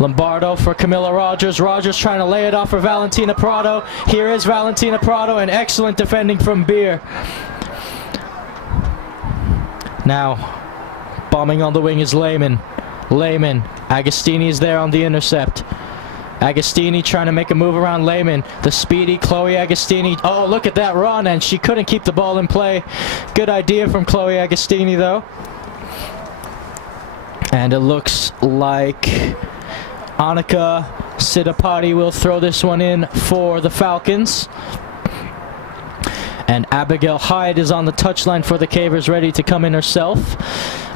Lombardo for Camilla Rogers. Rogers trying to lay it off for Valentina Prado. Here is Valentina Prado, and excellent defending from Beer. Now, bombing on the wing is Lehman. Lehman. Agostini is there on the intercept. Agostini trying to make a move around Lehman. The speedy Chloe Agostini. Oh, look at that run, and she couldn't keep the ball in play. Good idea from Chloe Agostini, though. And it looks like Annika Sidapati will throw this one in for the Falcons. And Abigail Hyde is on the touchline for the Cavers, ready to come in herself.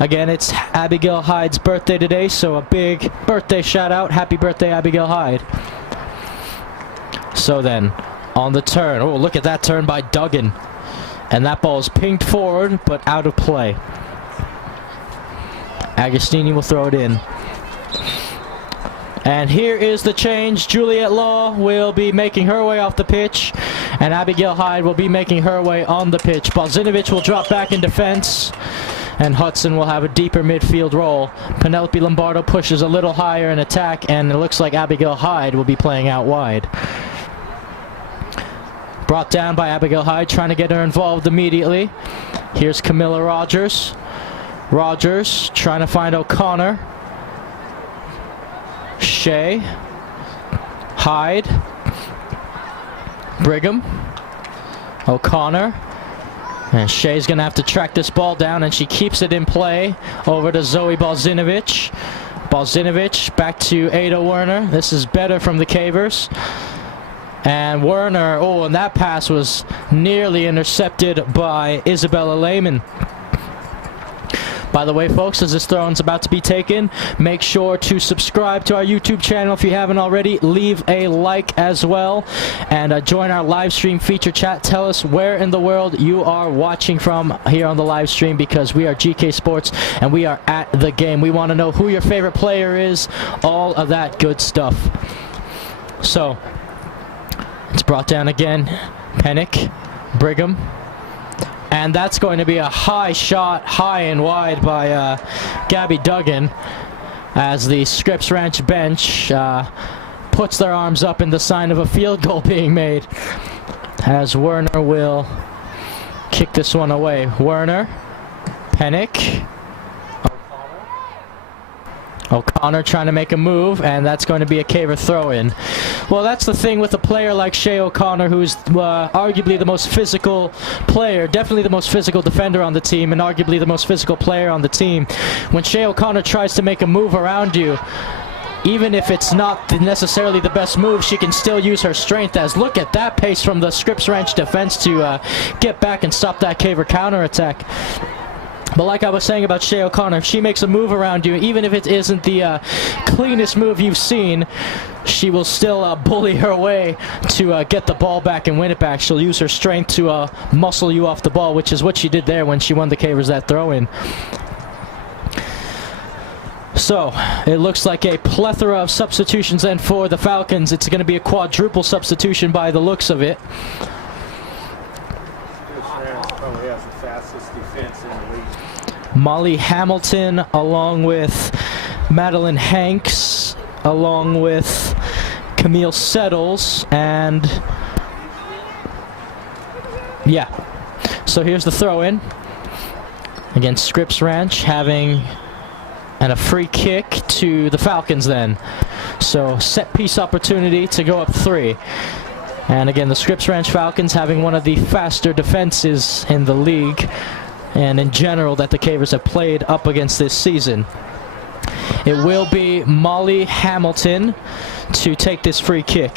Again, it's Abigail Hyde's birthday today, so a big birthday shout out. Happy birthday, Abigail Hyde. So then, on the turn. Oh, look at that turn by Duggan. And that ball is pinged forward, but out of play. Agostini will throw it in. And here is the change. Juliet Law will be making her way off the pitch, and Abigail Hyde will be making her way on the pitch. Balzinovich will drop back in defense, and Hudson will have a deeper midfield role. Penelope Lombardo pushes a little higher in attack, and it looks like Abigail Hyde will be playing out wide. Brought down by Abigail Hyde, trying to get her involved immediately. Here's Camilla Rogers. Rogers trying to find O'Connor. Shea. Hyde. Brigham. O'Connor. And Shea's going to have to track this ball down, and she keeps it in play over to Zoe Balzinovich. Balzinovich back to Ada Werner. This is better from the Cavers. And Werner, oh, and that pass was nearly intercepted by Isabella Lehman. By the way, folks, as this throw-in's about to be taken, make sure to subscribe to our YouTube channel if you haven't already. Leave a like as well, and join our live stream feature chat. Tell us where in the world you are watching from here on the live stream, because we are GK Sports and we are at the game. We want to know who your favorite player is, all of that good stuff. So, it's brought down again. Pennick, Brigham. And that's going to be a high shot, high and wide by Gabby Duggan, as the Scripps Ranch bench puts their arms up in the sign of a field goal being made, as Werner will kick this one away. Werner, Pennick, O'Connor trying to make a move, and that's going to be a Caver throw-in. Well, that's the thing with a player like Shea O'Connor, who's arguably the most physical player, definitely the most physical defender on the team, and arguably the most physical player on the team. When Shea O'Connor tries to make a move around you, even if it's not necessarily the best move, she can still use her strength. As look at that pace from the Scripps Ranch defense to get back and stop that Caver counterattack. But like I was saying about Shea O'Connor, if she makes a move around you, even if it isn't the cleanest move you've seen, she will still bully her way to get the ball back and win it back. She'll use her strength to muscle you off the ball, which is what she did there when she won the Cavers that throw-in. So, it looks like a plethora of substitutions then for the Falcons. It's going to be a quadruple substitution by the looks of it. Probably has the fastest defense in the league. Molly Hamilton along with Madeline Hanks, along with Camille Settles, and yeah. So here's the throw-in against Scripps Ranch, having a free kick to the Falcons then. So set piece opportunity to go up 3. And again, the Scripps Ranch Falcons having one of the faster defenses in the league, and in general that the Cavers have played up against this season. It will be Molly Hamilton to take this free kick.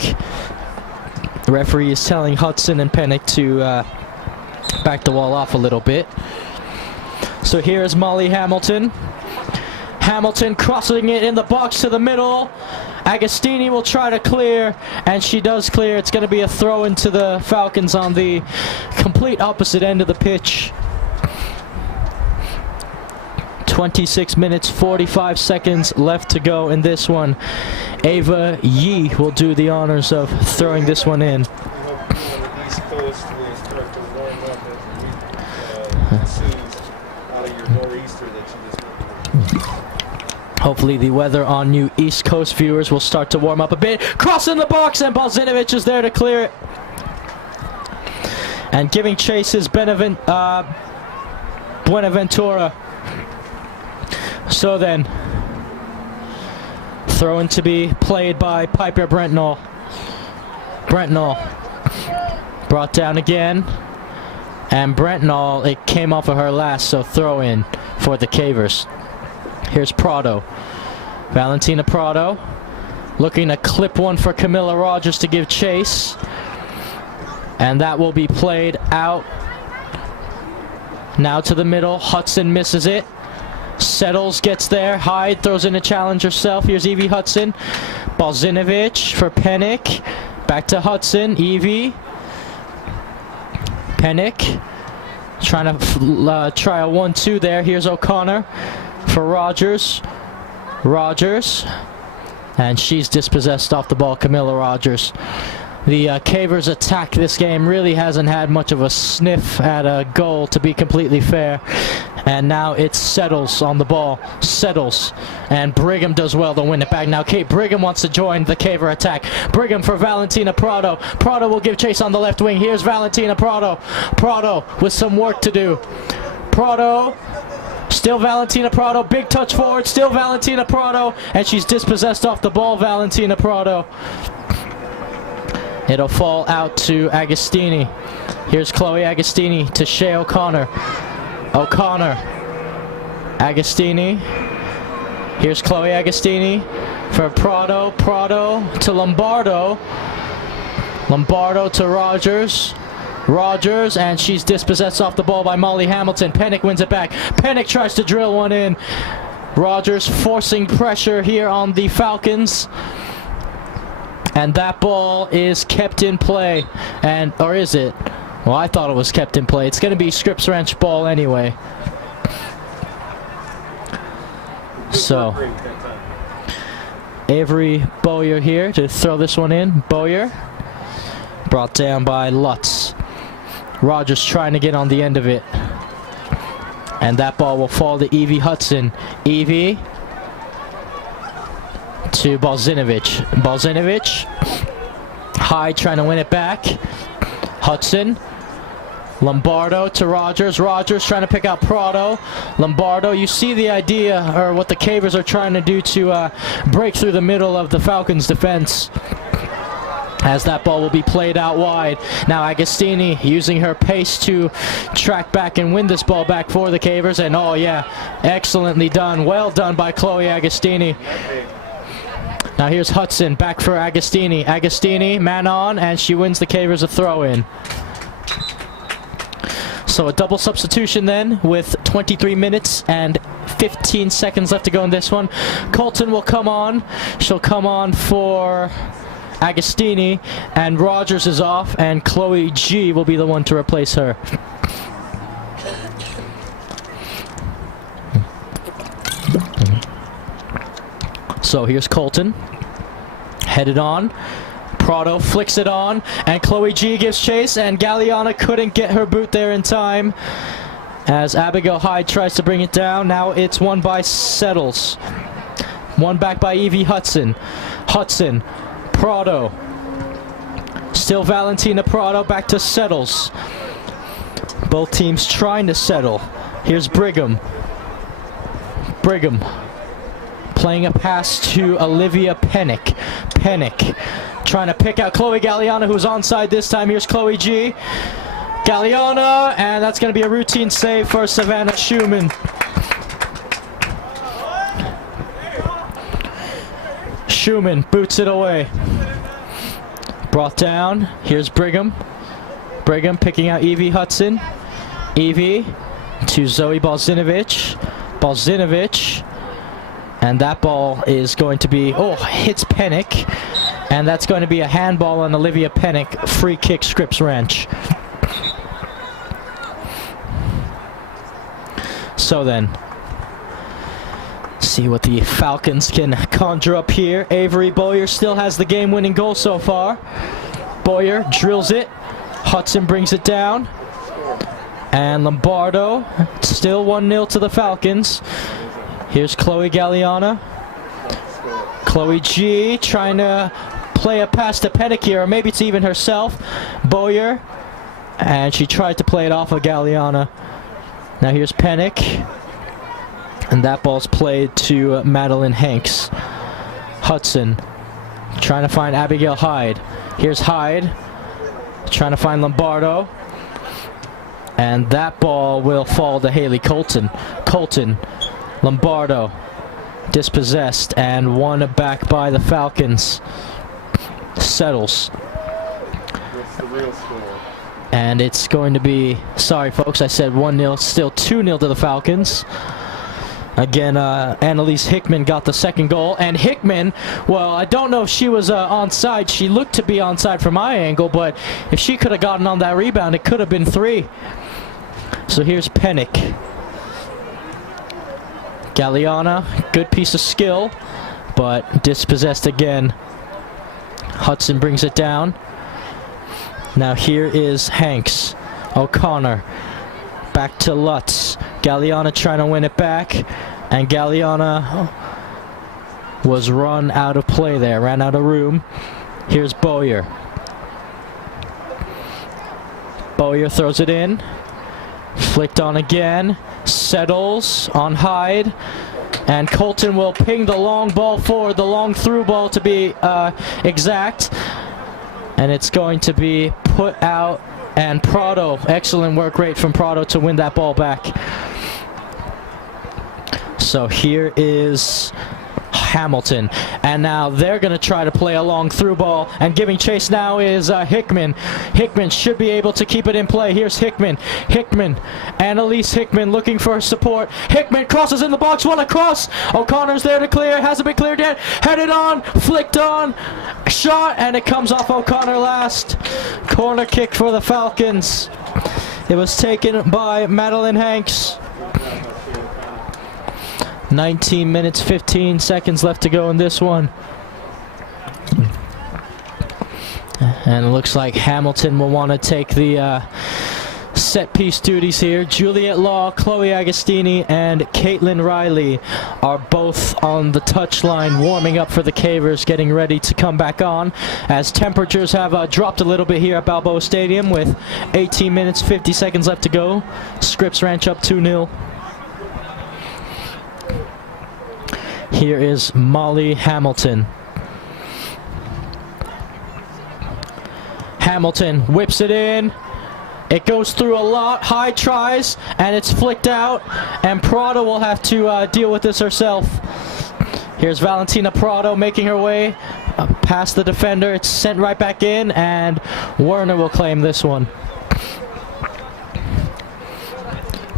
The referee is telling Hudson and Pennick to back the wall off a little bit. So here is Molly Hamilton. Hamilton crossing it in the box to the middle. Agostini will try to clear, and she does clear. It's going to be a throw into the Falcons on the complete opposite end of the pitch. 26 minutes, 45 seconds left to go in this one. Ava Yee will do the honors of throwing this one in. East Coast will start to warm up as soon out of your nor'easter that you just went. Hopefully the weather on you East Coast viewers will start to warm up a bit. Cross in the box, and Balzinovich is there to clear it. And giving chase is Buenaventura. So then, throw-in to be played by Piper Brentnall. Brentnall brought down again, and Brentnall, it came off of her last, so throw-in for the Cavers. Here's Prado. Valentina Prado looking to clip one for Camilla Rogers to give chase, and that will be played out. Now to the middle. Hudson misses it. Settles gets there. Hyde throws in a challenge herself. Here's Evie Hudson. Balzinovich for Pennick. Back to Hudson. Evie. Pennick. Trying to try a 1-2 there. Here's O'Connor for Rogers. Rogers. And she's dispossessed off the ball, Camilla Rogers. The Cavers' attack this game really hasn't had much of a sniff at a goal, to be completely fair. And now it's Settles on the ball. Settles. And Brigham does well to win it back. Now Kate Brigham wants to join the Caver attack. Brigham for Valentina Prado. Prado will give chase on the left wing. Here's Valentina Prado. Prado with some work to do. Prado. Still Valentina Prado. Big touch forward. Still Valentina Prado. And she's dispossessed off the ball, Valentina Prado. It'll fall out to Agostini. Here's Chloe Agostini to Shea O'Connor. O'Connor. Agostini. Here's Chloe Agostini for Prado. Prado to Lombardo. Lombardo to Rogers. Rogers, and she's dispossessed off the ball by Molly Hamilton. Pennick wins it back. Pennick tries to drill one in. Rogers forcing pressure here on the Falcons. And that ball is kept in play. Or is it? Well, I thought it was kept in play. It's going to be Scripps Ranch ball anyway. So, Avery Bowyer here to throw this one in. Bowyer. Brought down by Lutz. Rogers trying to get on the end of it. And that ball will fall to Evie Hudson. Evie to Balzinovich. Balzinovich. Hyde trying to win it back. Hudson. Lombardo to Rogers. Rogers trying to pick out Prado. Lombardo. You see the idea, or what the Cavers are trying to do to break through the middle of the Falcons' defense. As that ball will be played out wide. Now Agostini using her pace to track back and win this ball back for the Cavers. And oh yeah, excellently done. Well done by Chloe Agostini. Now here's Hudson back for Agostini. Agostini, man on, and she wins the Cavers a throw-in. So a double substitution then with 23 minutes and 15 seconds left to go in this one. Colton will come on. She'll come on for Agostini, and Rogers is off, and Chloe G will be the one to replace her. So here's Colton, headed on. Prado flicks it on, and Chloe G gives chase, and Galliana couldn't get her boot there in time as Abigail Hyde tries to bring it down. Now it's won by Settles. One back by Evie Hudson. Hudson. Prado. Still Valentina Prado back to Settles. Both teams trying to settle. Here's Brigham. Brigham playing a pass to Olivia Pennick. Pennick trying to pick out Chloe Galliana, who's onside this time. Here's Chloe G. Galliana, and that's going to be a routine save for Savannah Schumann. Schumann boots it away. Brought down. Here's Brigham. Brigham picking out Evie Hudson. Evie to Zoe Balzinovich. Balzinovich. And that ball is going to be, hits Pennick. And that's going to be a handball on Olivia Pennick. Free kick, Scripps Ranch. So then, see what the Falcons can conjure up here. Avery Bowyer still has the game-winning goal so far. Bowyer drills it. Hudson brings it down. And Lombardo, still 1-0 to the Falcons. Here's Chloe Galliana. Chloe G trying to play a pass to Pennick here, or maybe it's even herself. Bowyer. And she tried to play it off of Galliana. Now here's Pennick. And that ball's played to Madeline Hanks. Hudson trying to find Abigail Hyde. Here's Hyde trying to find Lombardo. And that ball will fall to Haley Colton. Colton, Lombardo, dispossessed and won back by the Falcons. Settles. What's the real score? And it's going to be, sorry folks, I said 1-0, still 2-0 to the Falcons. Again, Annalise Hickman got the second goal. And Hickman, well, I don't know if she was onside. She looked to be onside from my angle, but if she could have gotten on that rebound, it could have been 3. So here's Pennick. Galliana, good piece of skill. but dispossessed again. Hudson brings it down. Now here is Hanks. O'Connor. Back to Lutz. Galliana trying to win it back. And Galliana was run out of play there. Ran out of room. Here's Bowyer. Bowyer throws it in. Flicked on again. Settles on Hyde. And Colton will ping the long ball forward. The long through ball to be exact. And it's going to be put out. And Prado, excellent work rate from Prado to win that ball back. So here is Hamilton. And now they're going to try to play a long through ball. And giving chase now is Hickman. Hickman should be able to keep it in play. Here's Hickman. Hickman. Annalise Hickman looking for support. Hickman crosses in the box. One across. O'Connor's there to clear. Hasn't been cleared yet. Headed on. Flicked on. Shot. And it comes off O'Connor last. Corner kick for the Falcons. It was taken by Madeline Hanks. 19 minutes, 15 seconds left to go in this one. And it looks like Hamilton will want to take the set piece duties here. Juliet Law, Chloe Agostini, and Caitlin Riley are both on the touchline warming up for the Cavers, getting ready to come back on as temperatures have dropped a little bit here at Balboa Stadium with 18 minutes, 50 seconds left to go. Scripps Ranch up 2-0. Here is Molly Hamilton. Hamilton whips it in. It goes through a lot. Hyde tries, and it's flicked out. And Prado will have to deal with this herself. Here's Valentina Prado making her way past the defender. It's sent right back in, and Werner will claim this one.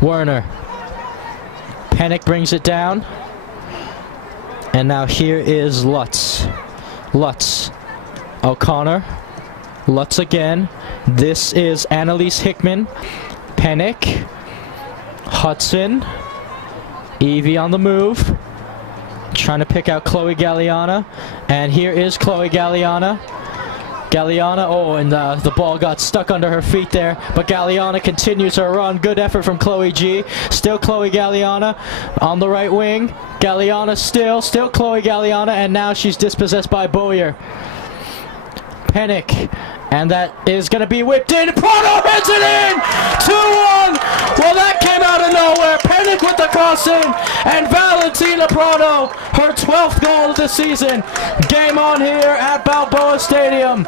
Werner. Panic brings it down. And now here is Lutz. Lutz. O'Connor. Lutz again. This is Annalise Hickman. Penick. Hudson. Evie on the move. Trying to pick out Chloe Galliana. And here is Chloe Galliana. Galliana, oh, and the ball got stuck under her feet there. But Galliana continues her run. Good effort from Chloe G. Still Chloe Galliana on the right wing. Galliana still Chloe Galliana, and now she's dispossessed by Bowyer. Penick, and that is going to be whipped in. Prado heads it in! 2-1! Well, that came out of nowhere. Penick with the crossing, and Valentina Prado, her 12th goal of the season. Game on here at Balboa Stadium.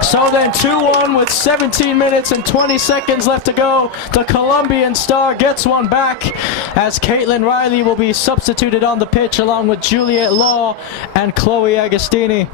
So then 2-1 with 17 minutes and 20 seconds left to go. The Colombian star gets one back as Caitlin Riley will be substituted on the pitch along with Juliet Law and Chloe Agostini.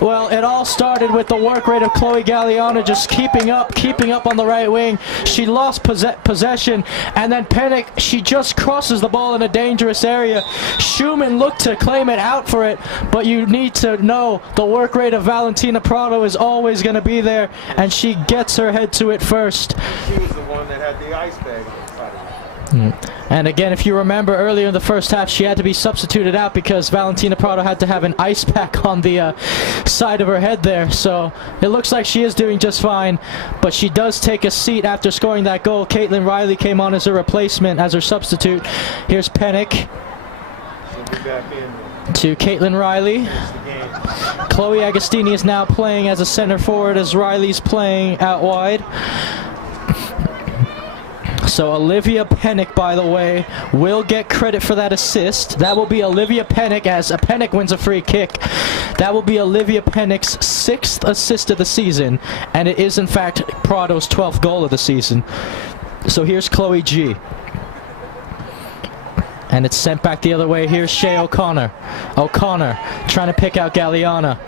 Well, it all started with the work rate of Chloe Galliana just keeping up on the right wing. She lost possession, and then Penick, she just crosses the ball in a dangerous area. Schumann looked to claim it out for it, but you need to know the work rate of Valentina Prado is always going to be there, and she gets her head to it first. She was the one that had the ice bag on the side of it. And again, if you remember earlier in the first half, she had to be substituted out because Valentina Prado had to have an ice pack on the side of her head there. So it looks like she is doing just fine, but she does take a seat after scoring that goal. Caitlin Riley came on as a replacement, as her substitute. Here's Penick to Caitlin Riley. Chloe Agostini is now playing as a center forward as Riley's playing out wide. So Olivia Penick, by the way, will get credit for that assist. That will be Olivia Penick as Penick wins a free kick. That will be Olivia Penick's 6th assist of the season, and it is in fact Prado's 12th goal of the season. So here's Chloe G. And it's sent back the other way. Here's Shea O'Connor. O'Connor trying to pick out Galliana.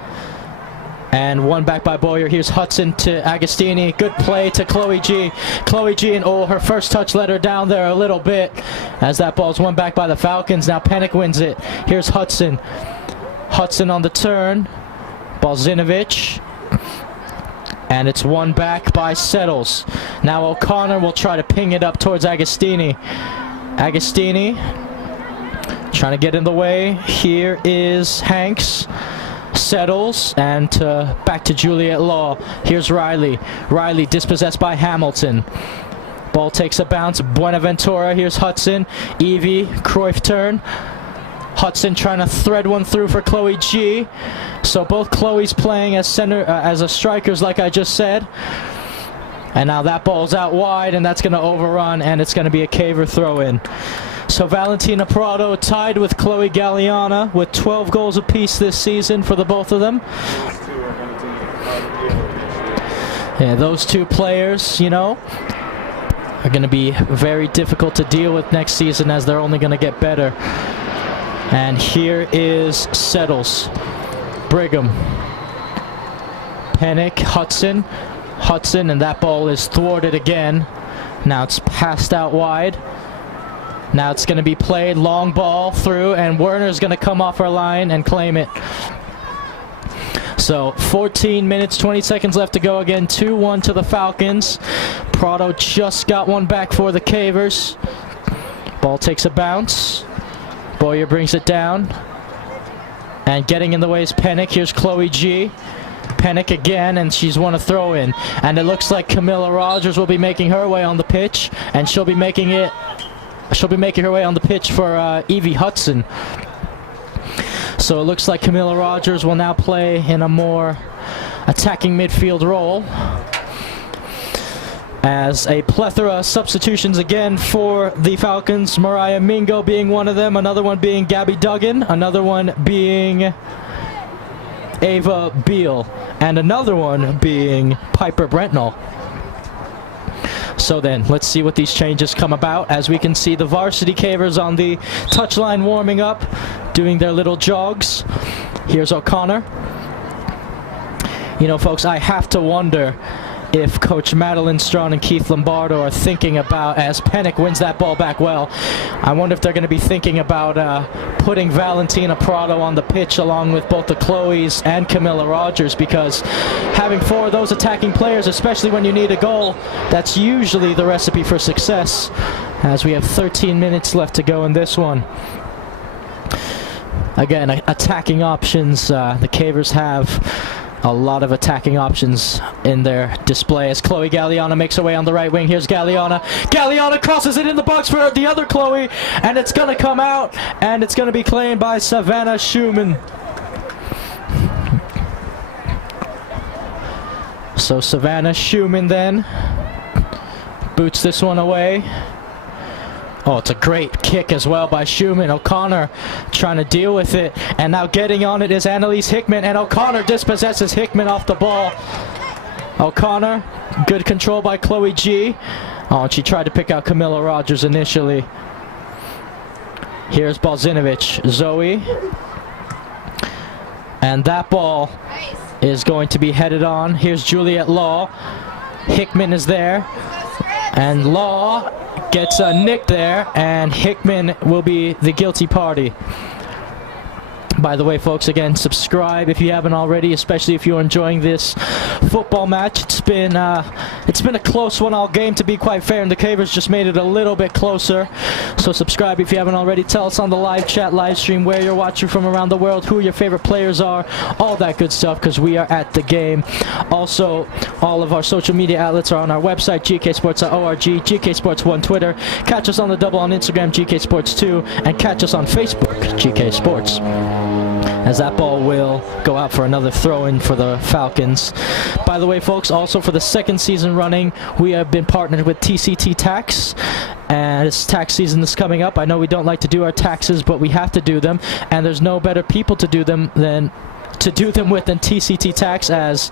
And one back by Bowyer. Here's Hudson to Agostini. Good play to Chloe G. Chloe G, and oh, her first touch let her down there a little bit as that ball's won back by the Falcons. Now Penick wins it. Here's Hudson. Hudson on the turn. Balzinovich. And it's won back by Settles. Now O'Connor will try to ping it up towards Agostini. Agostini Trying to get in the way. Here is Hanks. Settles, and back to Juliet Law. Here's Riley. Riley dispossessed by Hamilton. Ball takes a bounce. Buenaventura. Here's Hudson. Evie. Cruyff turn. Hudson trying to thread one through for Chloe G. So both Chloe's playing as center, as a strikers, like I just said. And now that ball's out wide, and that's going to overrun, and it's going to be a Caver throw-in. So Valentina Prado tied with Chloe Galliana with 12 goals apiece this season for the both of them. Yeah, those two players, you know, are going to be very difficult to deal with next season, as they're only going to get better. And here is Settles. Brigham. Pennick. Hudson. Hudson, and that ball is thwarted again. Now it's passed out wide. Now it's going to be played, long ball through, and Werner's going to come off our line and claim it. So 14 minutes, 20 seconds left to go again. 2-1 to the Falcons. Prado just got one back for the Cavers. Ball takes a bounce. Boyer brings it down. And getting in the way is Pennick. Here's Chloe G. Pennick again, and she's won a throw-in. And it looks like Camilla Rogers will be making her way on the pitch, and she'll be making her way on the pitch for Evie Hudson. So it looks like Camilla Rogers will now play in a more attacking midfield role, as a plethora of substitutions again for the Falcons. Mariah Mingo being one of them, another one being Gabby Duggan, another one being Ava Beal, and another one being Piper Brentnall. So then, let's see what these changes come about. As we can see, the Varsity Cavers on the touchline warming up, doing their little jogs. Here's O'Connor. You know, folks, I have to wonder if Coach Madeline Strawn and Keith Lombardo are thinking about, as Pennick wins that ball back well, I wonder if they're going to be thinking about putting Valentina Prado on the pitch along with both the Chloes and Camilla Rogers, because having four of those attacking players, especially when you need a goal, that's usually the recipe for success, as we have 13 minutes left to go in this one. Again, attacking options. The Cavers have a lot of attacking options in their display, as Chloe Galliana makes her way on the right wing. Here's Galliana. Galliana crosses it in the box for the other Chloe, and it's going to come out, and it's going to be claimed by Savannah Schumann. So Savannah Schumann then boots this one away. Oh, it's a great kick as well by Schumann. O'Connor trying to deal with it. And now getting on it is Annalise Hickman. And O'Connor dispossesses Hickman off the ball. O'Connor, good control by Chloe G. Oh, and she tried to pick out Camilla Rogers initially. Here's Balzinovich. Zoe. And that ball is going to be headed on. Here's Juliet Law. Hickman is there. And Law gets a nick there, and Hickman will be the guilty party. By the way, folks, again, subscribe if you haven't already, especially if you're enjoying this football match. It's been a close one all game, to be quite fair, and the Cavers just made it a little bit closer. So subscribe if you haven't already. Tell us on the live chat, live stream, where you're watching from around the world, who your favorite players are, all that good stuff, because we are at the game. Also, all of our social media outlets are on our website, gksports.org, gksports1 Twitter. Catch us on the double on Instagram, gksports2, and catch us on Facebook, GK Sports. As that ball will go out for another throw-in for the Falcons. By the way, folks, also for the second season running, we have been partnered with TCT Tax. And it's tax season that's coming up. I know we don't like to do our taxes, but we have to do them. And there's no better people to do them with than TCT Tax, as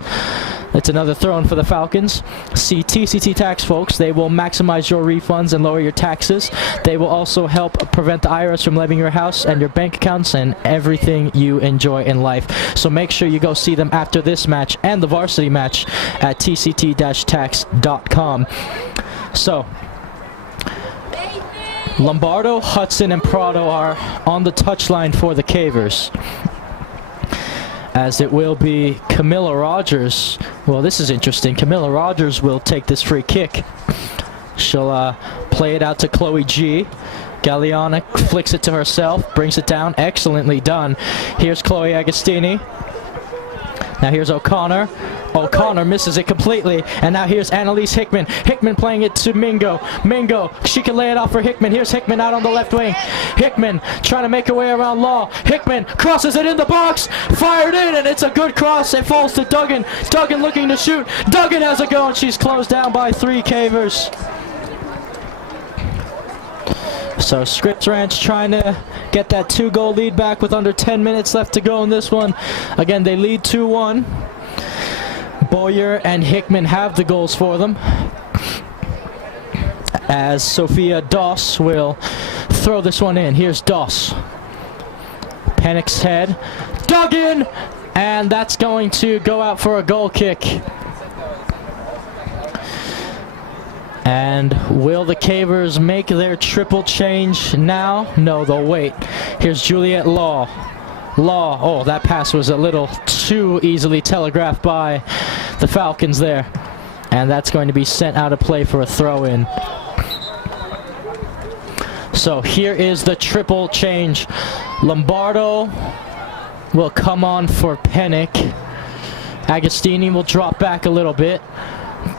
it's another throw-in for the Falcons. See TCT Tax, folks. They will maximize your refunds and lower your taxes. They will also help prevent the IRS from levying your house and your bank accounts and everything you enjoy in life. So make sure you go see them after this match and the varsity match at tct-tax.com. So Lombardo, Hudson, and Prado are on the touchline for the Cavers, as it will be Camilla Rogers. Well, this is interesting. Camilla Rogers will take this free kick. She'll play it out to Chloe G. Galliana flicks it to herself, brings it down. Excellently done. Here's Chloe Agostini. Now here's O'Connor. O'Connor misses it completely. And now here's Annalise Hickman. Hickman playing it to Mingo. Mingo, she can lay it off for Hickman. Here's Hickman out on the left wing. Hickman trying to make her way around Law. Hickman crosses it in the box. Fired in, and it's a good cross. It falls to Duggan. Duggan looking to shoot. Duggan has a go, and she's closed down by 3 Cavers. So Scripps Ranch trying to get that 2-goal lead back with under 10 minutes left to go in this one. Again, they lead 2-1. Boyer and Hickman have the goals for them, as Sophia Doss will throw this one in. Here's Doss. Pennick's head. Duggan! And that's going to go out for a goal kick. And will the Cavers make their triple change now? No, they'll wait. Here's Juliet Law. Law, oh, that pass was a little too easily telegraphed by the Falcons there. And that's going to be sent out of play for a throw-in. So here is the triple change. Lombardo will come on for Pennick. Agostini will drop back a little bit.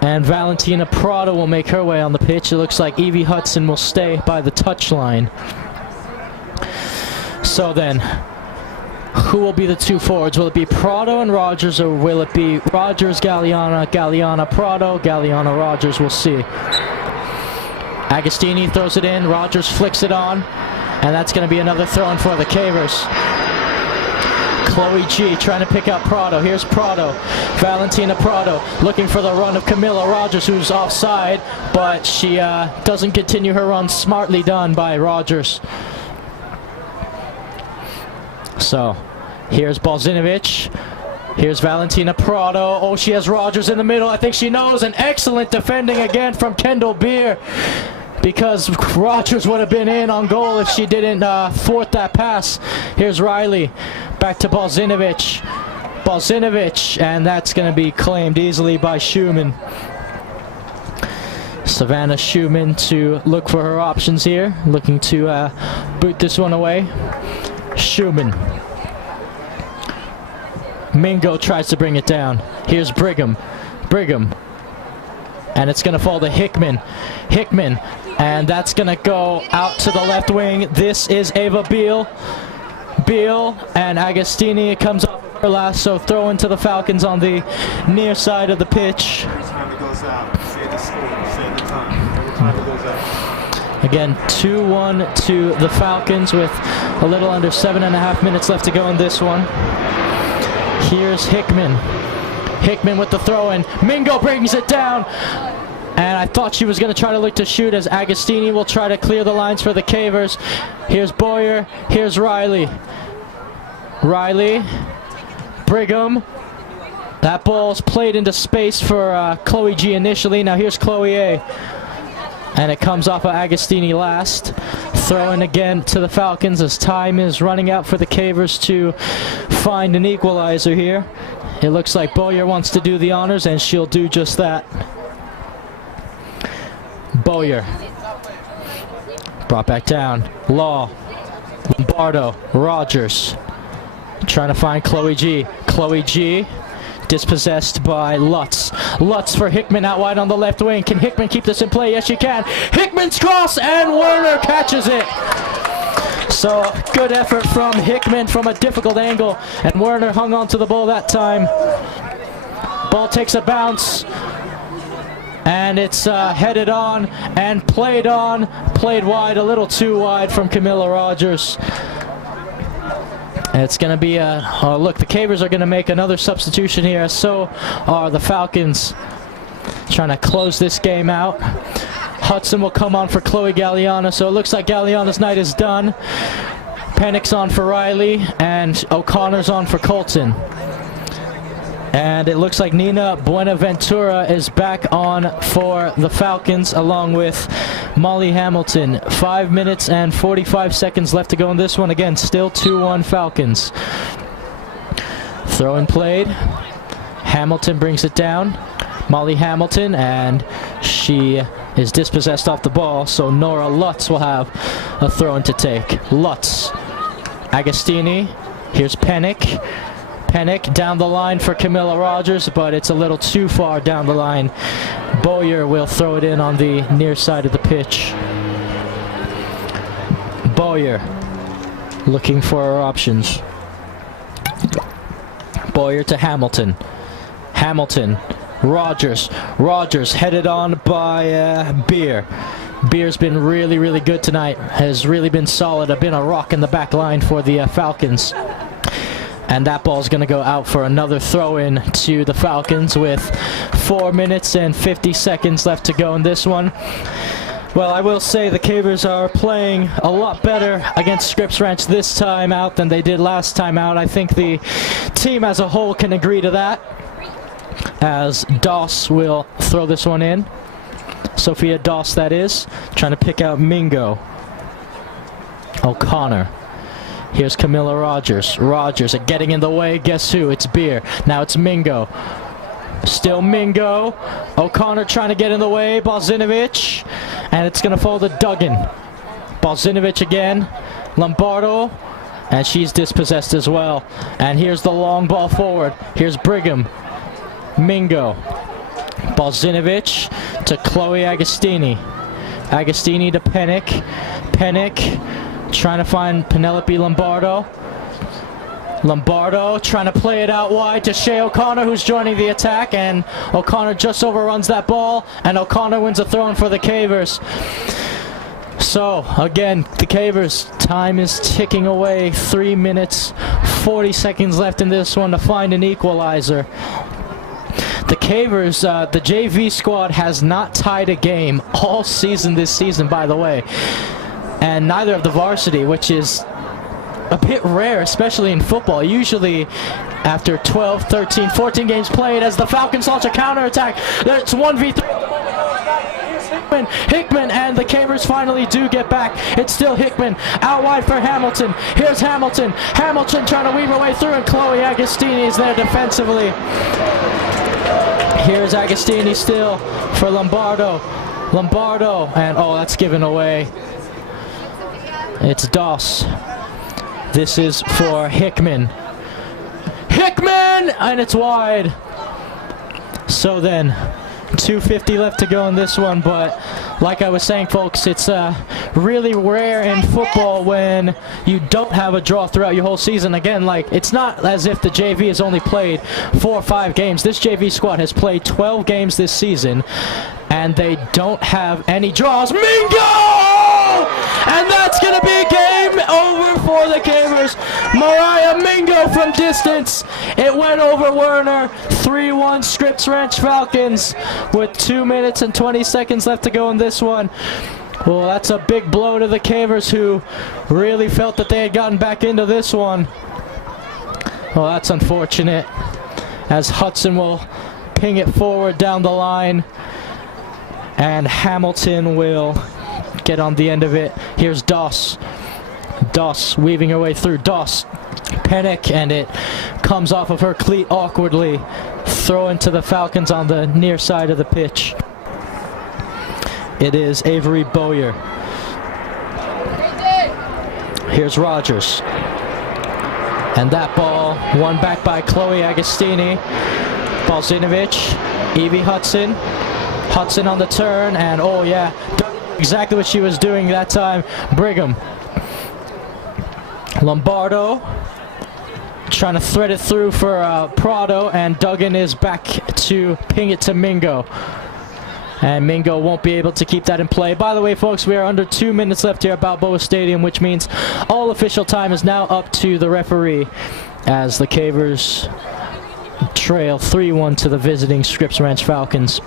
And Valentina Prado will make her way on the pitch. It looks like Evie Hudson will stay by the touchline. So then, who will be the 2 forwards? Will it be Prado and Rogers, or will it be Rogers, Galliana, Galliana, Prado, Galliana, Rogers? We'll see. Agostini throws it in. Rogers flicks it on. And that's going to be another throw-in for the Cavers. Chloe G trying to pick up Prado. Here's Prado. Valentina Prado looking for the run of Camilla Rogers, who's offside, but she doesn't continue her run. Smartly done by Rogers. So here's Balzinovich. Here's Valentina Prado. Oh, she has Rogers in the middle. I think she knows. An excellent defending again from Kendall Beer, because Rogers would have been in on goal if she didn't thwart that pass. Here's Riley. Back to Balzinovich. Balzinovich, and that's going to be claimed easily by Schumann. Savannah Schumann to look for her options here. Looking to boot this one away. Schumann. Mingo tries to bring it down. Here's Brigham. Brigham. And it's going to fall to Hickman. Hickman. And that's going to go out to the left wing. This is Ava Beal. Beal and Agostini. It comes off her last, so throw into the Falcons on the near side of the pitch. Every time it goes out, say the score, say the time. Every time it goes out. Again, 2-1 to the Falcons with a little under 7.5 minutes left to go in this one. Here's Hickman. Hickman with the throw-in. Mingo brings it down. And I thought she was going to try to look to shoot, as Agostini will try to clear the lines for the Cavers. Here's Boyer. Here's Riley. Riley. Brigham. That ball's played into space for Chloe G initially. Now here's Chloe A. And it comes off of Agostini last. Throw in again to the Falcons as time is running out for the Cavers to find an equalizer here. It looks like Boyer wants to do the honors, and she'll do just that. Boyer. Brought back down. Law. Lombardo. Rogers. Trying to find Chloe G. Chloe G. Dispossessed by Lutz. Lutz for Hickman out wide on the left wing. Can Hickman keep this in play? Yes, she can. Hickman's cross, and Werner catches it. So good effort from Hickman from a difficult angle, and Werner hung on to the ball that time. Ball takes a bounce, and it's headed on and played wide, a little too wide from Camilla Rogers. And it's going to be look, the Cavers are going to make another substitution here. So are the Falcons, trying to close this game out. Hudson will come on for Chloe Galliana. So it looks like Galliana's night is done. Pennick's on for Riley, and O'Connor's on for Colton. And it looks like Nina Buenaventura is back on for the Falcons, along with Molly Hamilton. 5 minutes and 45 seconds left to go in this one. Again, still 2-1 Falcons. Throw in played. Hamilton brings it down. Molly Hamilton, and she is dispossessed off the ball, so Nora Lutz will have a throw-in to take. Lutz. Agostini. Here's Pennick. Pennick down the line for Camilla Rogers, but it's a little too far down the line. Boyer will throw it in on the near side of the pitch. Boyer looking for her options. Boyer to Hamilton. Hamilton. Rogers. Rogers headed on by Beer. Beer's been really, really good tonight. Has really been solid. Been a rock in the back line for the Falcons. And that ball's going to go out for another throw-in to the Falcons with 4 minutes and 50 seconds left to go in this one. Well, I will say the Cavers are playing a lot better against Scripps Ranch this time out than they did last time out. I think the team as a whole can agree to that, as Doss will throw this one in. Sophia Doss, that is, trying to pick out Mingo. O'Connor. Here's Camilla Rogers. Rogers getting in the way. Guess who? It's Beer. Now it's Mingo. Still Mingo. O'Connor trying to get in the way. Balzinovich. And it's going to fall to Duggan. Balzinovich again. Lombardo. And she's dispossessed as well. And here's the long ball forward. Here's Brigham. Mingo. Balzinovich to Chloe Agostini. Agostini to Pennick. Pennick trying to find Penelope Lombardo. Lombardo trying to play it out wide to Shea O'Connor, who's joining the attack, and O'Connor just overruns that ball, and O'Connor wins a throw-in for the Cavers. So, again, the Cavers, time is ticking away. 3 minutes, 40 seconds left in this one to find an equalizer. The Cavers, the JV squad has not tied a game all season this season, by the way. And neither of the varsity, which is a bit rare, especially in football. Usually after 12, 13, 14 games played, as the Falcons launch a counterattack, it's 1v3. Hickman, and the Cavers finally do get back. It's still Hickman out wide for Hamilton. Here's Hamilton. Hamilton trying to weave her way through, and Chloe Agostini is there defensively. Here's Agostini still for Lombardo. Lombardo, and oh, that's given away. It's Doss. This is for Hickman. Hickman! And it's wide. So then, 2:50 left to go in this one, but like I was saying, folks, it's really rare in football when you don't have a draw throughout your whole season. Again, like, it's not as if the JV has only played 4 or 5 games. This JV squad has played 12 games this season, and they don't have any draws. Mingo! And that's going to be game over for the Cavers. Mariah Mingo from distance. It went over Werner. 3-1 Scripps Ranch Falcons with 2 minutes and 20 seconds left to go in this one. Well, that's a big blow to the Cavers, who really felt that they had gotten back into this one. Well, that's unfortunate, as Hudson will ping it forward down the line, and Hamilton will get on the end of it. Here's Doss. Doss weaving her way through. Doss. Pennick, and it comes off of her cleat awkwardly. Throw into the Falcons on the near side of the pitch. It is Avery Boyer. Here's Rogers. And that ball won back by Chloe Agostini. Balzinovich. Evie Hudson. Hudson on the turn, and oh yeah, exactly what she was doing that time. Brigham. Lombardo trying to thread it through for Prado, and Duggan is back to ping it to Mingo. And Mingo won't be able to keep that in play. By the way, folks, we are under 2 minutes left here at Balboa Stadium, which means all official time is now up to the referee, as the Cavers trail 3-1 to the visiting Scripps Ranch Falcons.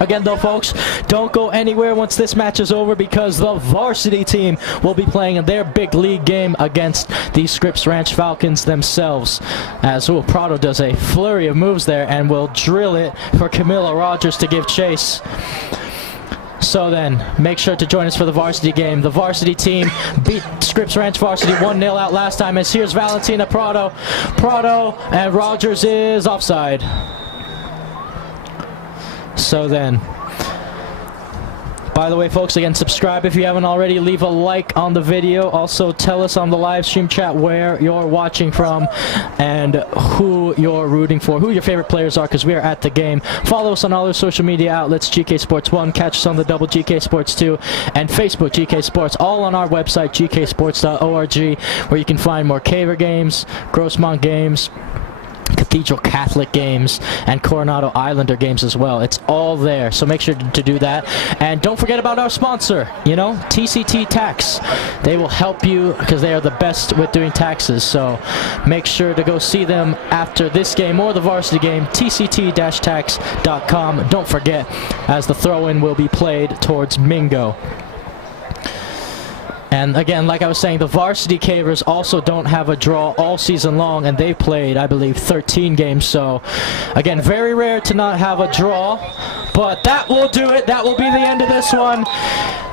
Again, though, folks, don't go anywhere once this match is over, because the varsity team will be playing in their big league game against the Scripps Ranch Falcons themselves. As Prado does a flurry of moves there and will drill it for Camilla Rogers to give chase. So then, make sure to join us for the varsity game. The varsity team beat Scripps Ranch Varsity 1-0 out last time, as here's Valentina Prado. Prado, and Rogers is offside. So then, By the way, folks, again, subscribe if you haven't already. Leave a like on the video. Also, tell us on the live stream chat where you're watching from and who you're rooting for, who your favorite players are, because we are at the game. Follow us on all our social media outlets, GK Sports 1. Catch us on the double GK Sports 2 and Facebook GK Sports, all on our website, gksports.org, where you can find more Caver games, Grossmont games, Cathedral Catholic games, and Coronado Islander games as well. It's all there, so make sure to do that. And don't forget about our sponsor, TCT Tax. They will help you because they are the best with doing taxes, so make sure to go see them after this game or the varsity game, tct-tax.com. Don't forget, as the throw-in will be played towards Mingo. And again, like I was saying, the varsity Cavers also don't have a draw all season long, and they've played, I believe, 13 games. So, again, very rare to not have a draw. But that will do it. That will be the end of this one.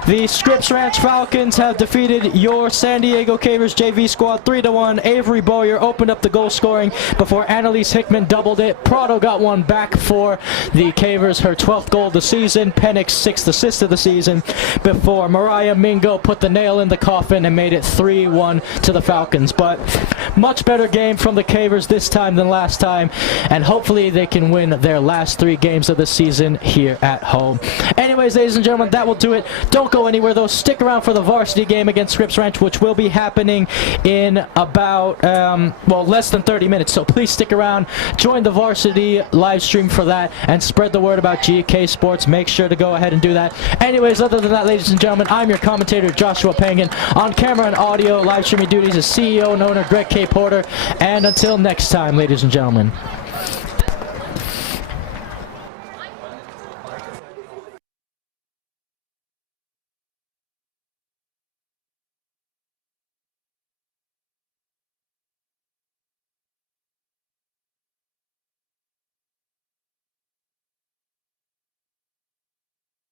The Scripps Ranch Falcons have defeated your San Diego Cavers JV squad 3-1. Avery Boyer opened up the goal scoring before Annalise Hickman doubled it. Prado got one back for the Cavers, her 12th goal of the season. Penix 6th assist of the season before Mariah Mingo put the nail in the coffin and made it 3-1 to the Falcons. But much better game from the Cavers this time than last time, and hopefully they can win their last 3 games of the season here at home. Anyways, ladies and gentlemen, that will do it. Don't go anywhere though. Stick around for the varsity game against Scripps Ranch, which will be happening in about less than 30 minutes, so please stick around. Join the varsity live stream for that and spread the word about GK Sports. Make sure to go ahead and do that. Anyways, other than that, ladies and gentlemen, I'm your commentator, Joshua Pangan. On camera and audio live streaming duties is CEO and owner Greg K. Porter, and until next time, ladies and gentlemen.